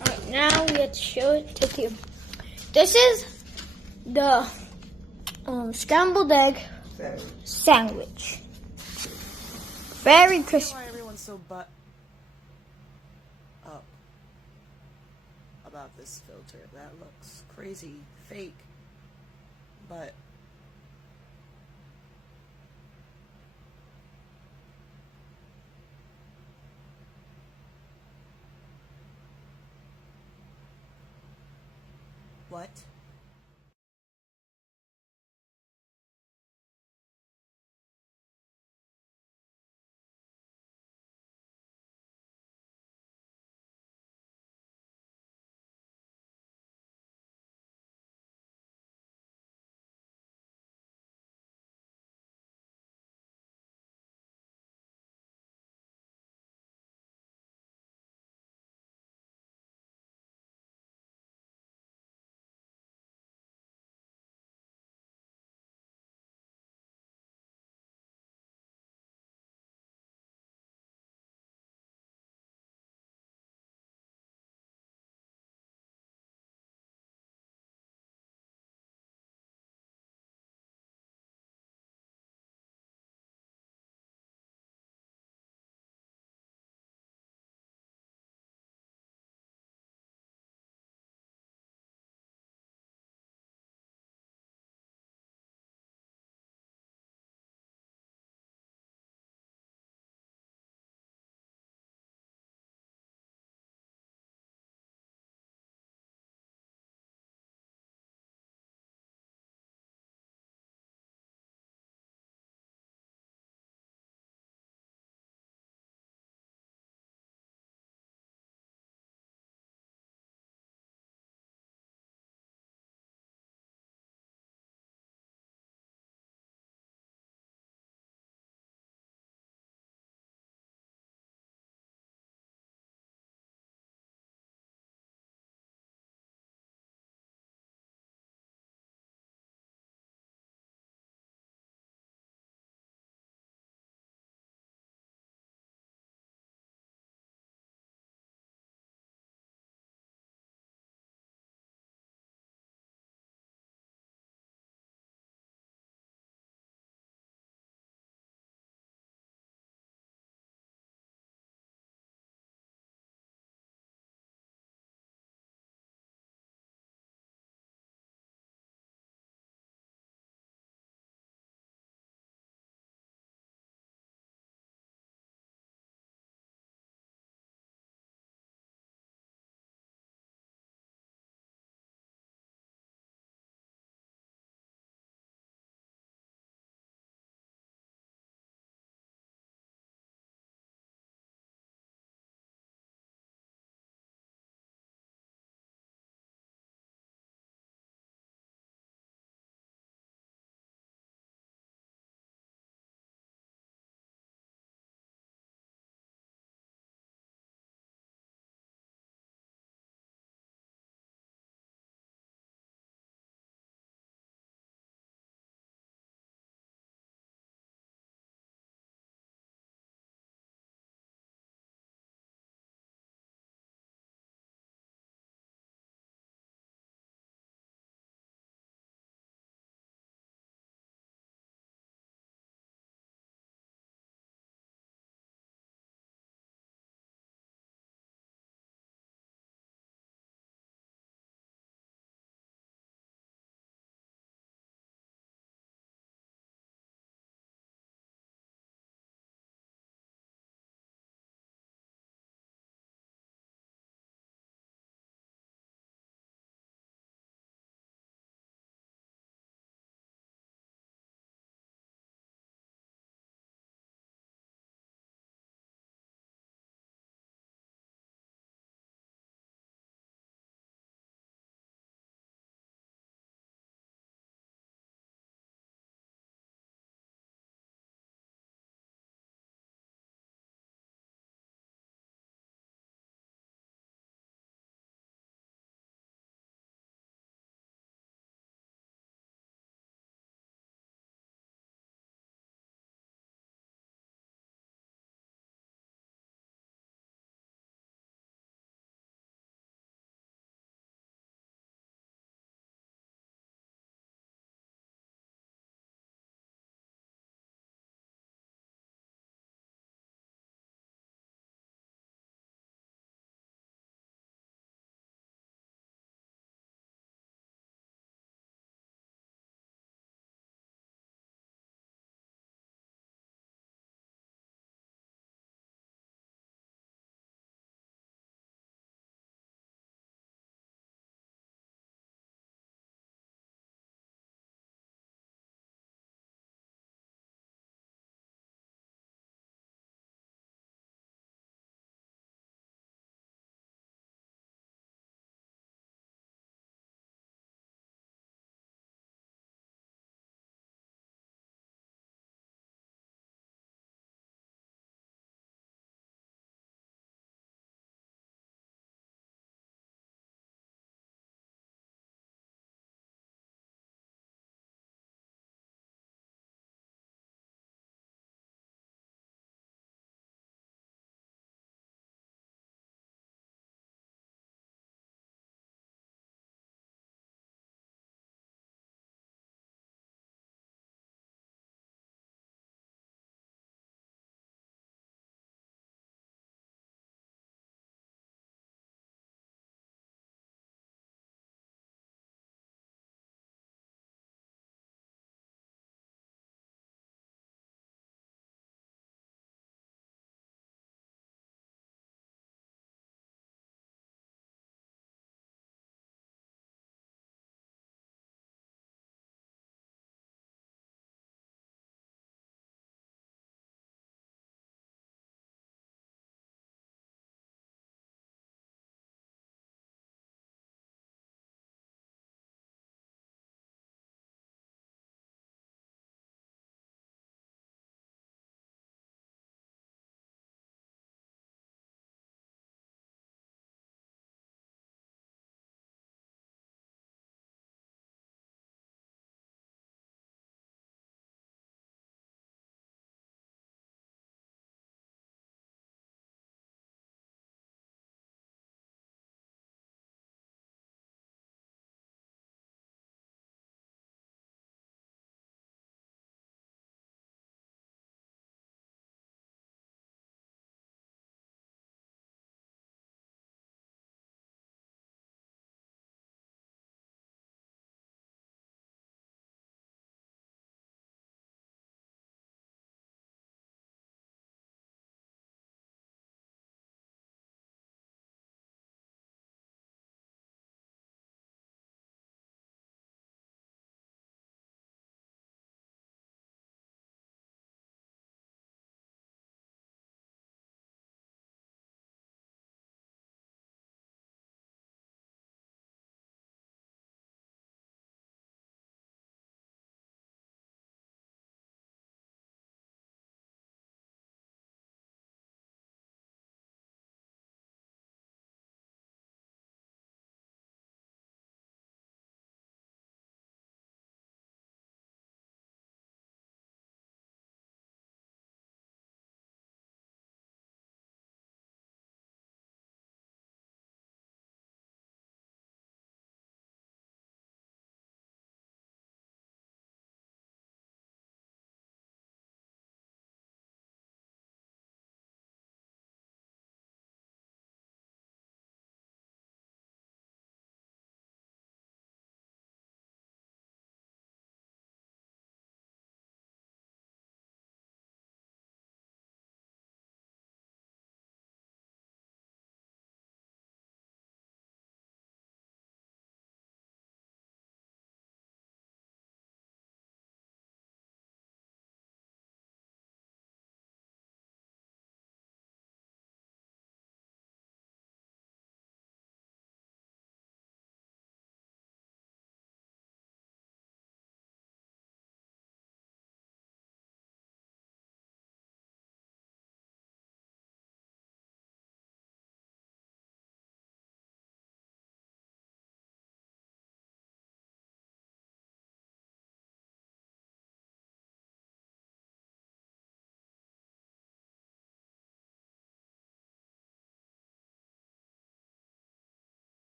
Alright, now we have to show it to you. This is the scrambled egg sandwich. Very crispy. Why everyone's so butt up about this filter? That looks crazy fake, but what?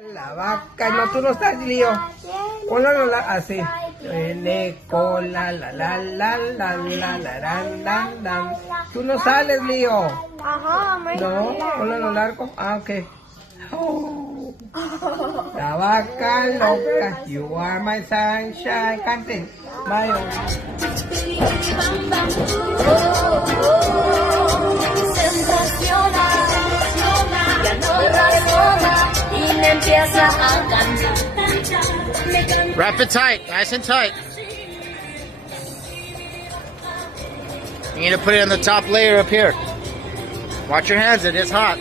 La vaca, no, tú no estás, Lío. Ponlo así. Tiene cola, la la la la la la la la. Tú no sales, Lío. Ajá, No, ponlo a lo largo. Ah, ok. Oh. La vaca loca, you are my sunshine. Canten. Mayo. Se emociona, ya no razona y me empieza a cantar. Wrap it tight, nice and tight. You need to put it on the top layer up here. Watch your hands, it is hot.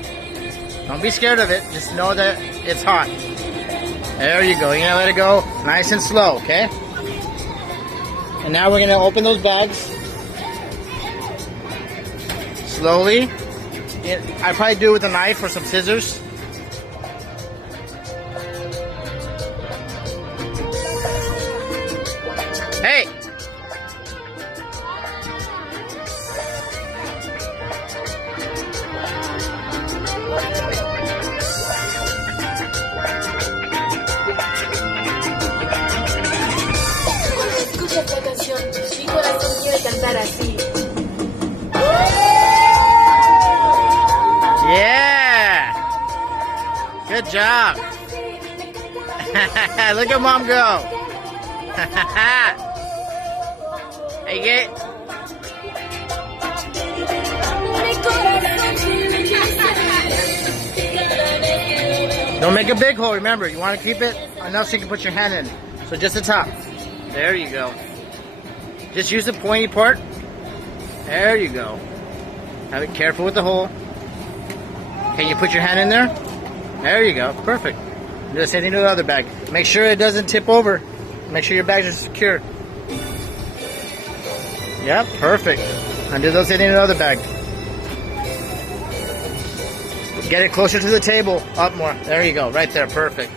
Don't be scared of it, just know that it's hot. There you go, you're gonna let it go nice and slow, okay? And now we're gonna open those bags. Slowly. I'd probably do it with a knife or some scissors. Hey! Cuando escucho esta canción, mi corazón quiere cantar así. Yeah! Good job! Look at Mom go! Hey, get. Don't make a big hole, remember, you want to keep it enough so you can put your hand in. So just the top. There you go. Just use the pointy part. There you go. Have it careful with the hole. Can you put your hand in there? There you go. Perfect. Do the same thing to the other bag. Make sure it doesn't tip over. Make sure your bags are secure. Yep, perfect. And do the same thing to the other bag. Get it closer to the table. Up more. There you go. Right there. Perfect.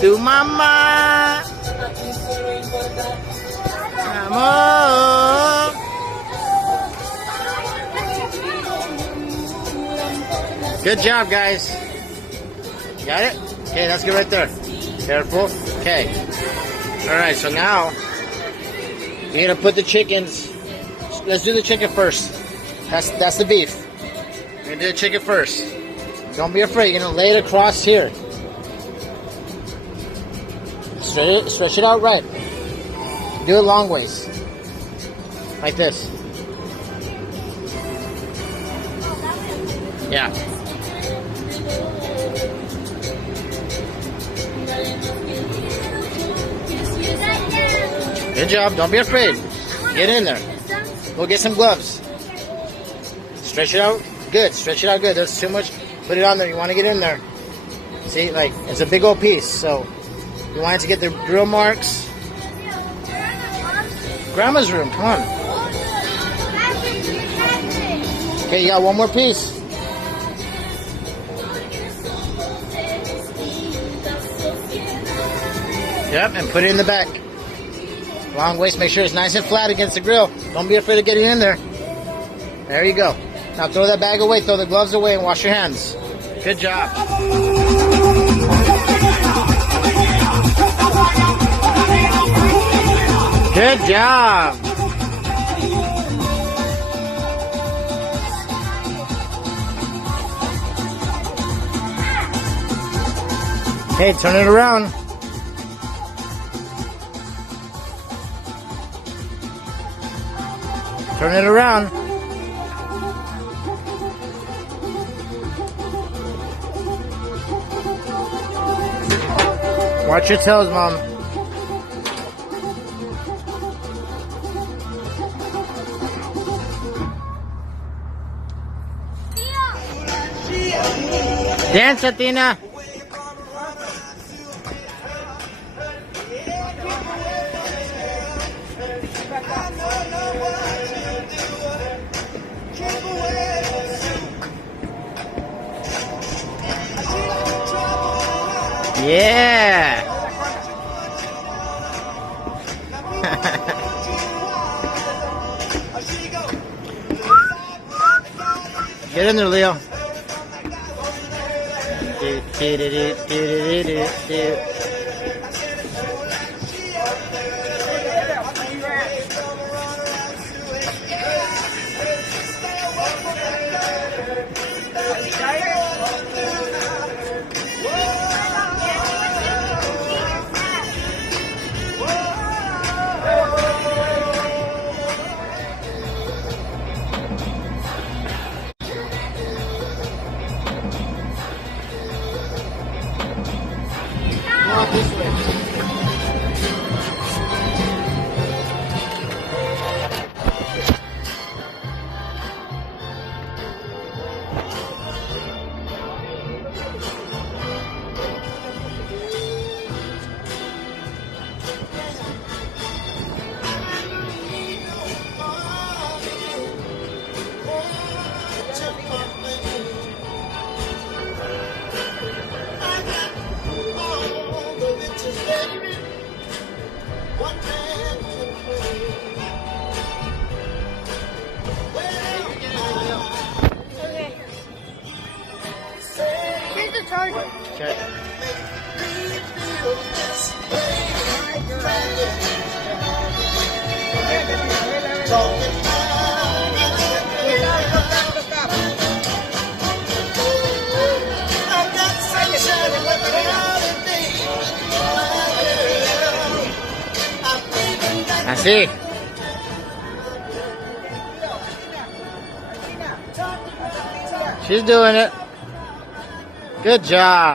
Tu mamá. Amor. Good job, guys. Got it? Okay, that's good right there. Careful. Okay. All right, so now you're gonna put the chickens. Let's do the chicken first. That's the beef. We're gonna do the chicken first. Don't be afraid. You're gonna lay it across here. Stretch it out right. Do it long ways. Like this. Yeah. Good job. Don't be afraid. Get in there. Go get some gloves. Stretch it out. Good. Stretch it out good. That's too much. Put it on there. You want to get in there. See, like, it's a big old piece. So, you want it to get the grill marks. Grandma's room. Come on. Okay, you got one more piece. Yep, and put it in the back. Long waist, make sure it's nice and flat against the grill. Don't be afraid of getting in there. There you go. Now throw that bag away, throw the gloves away, and wash your hands. Good job. Good job. Hey, turn it around. Turn it around. Watch your toes, Mom. Dance, Athena. Trip away. Yeah. Get in there, Leo. Here's the charger. Okay. Así. She's doing it. Good job.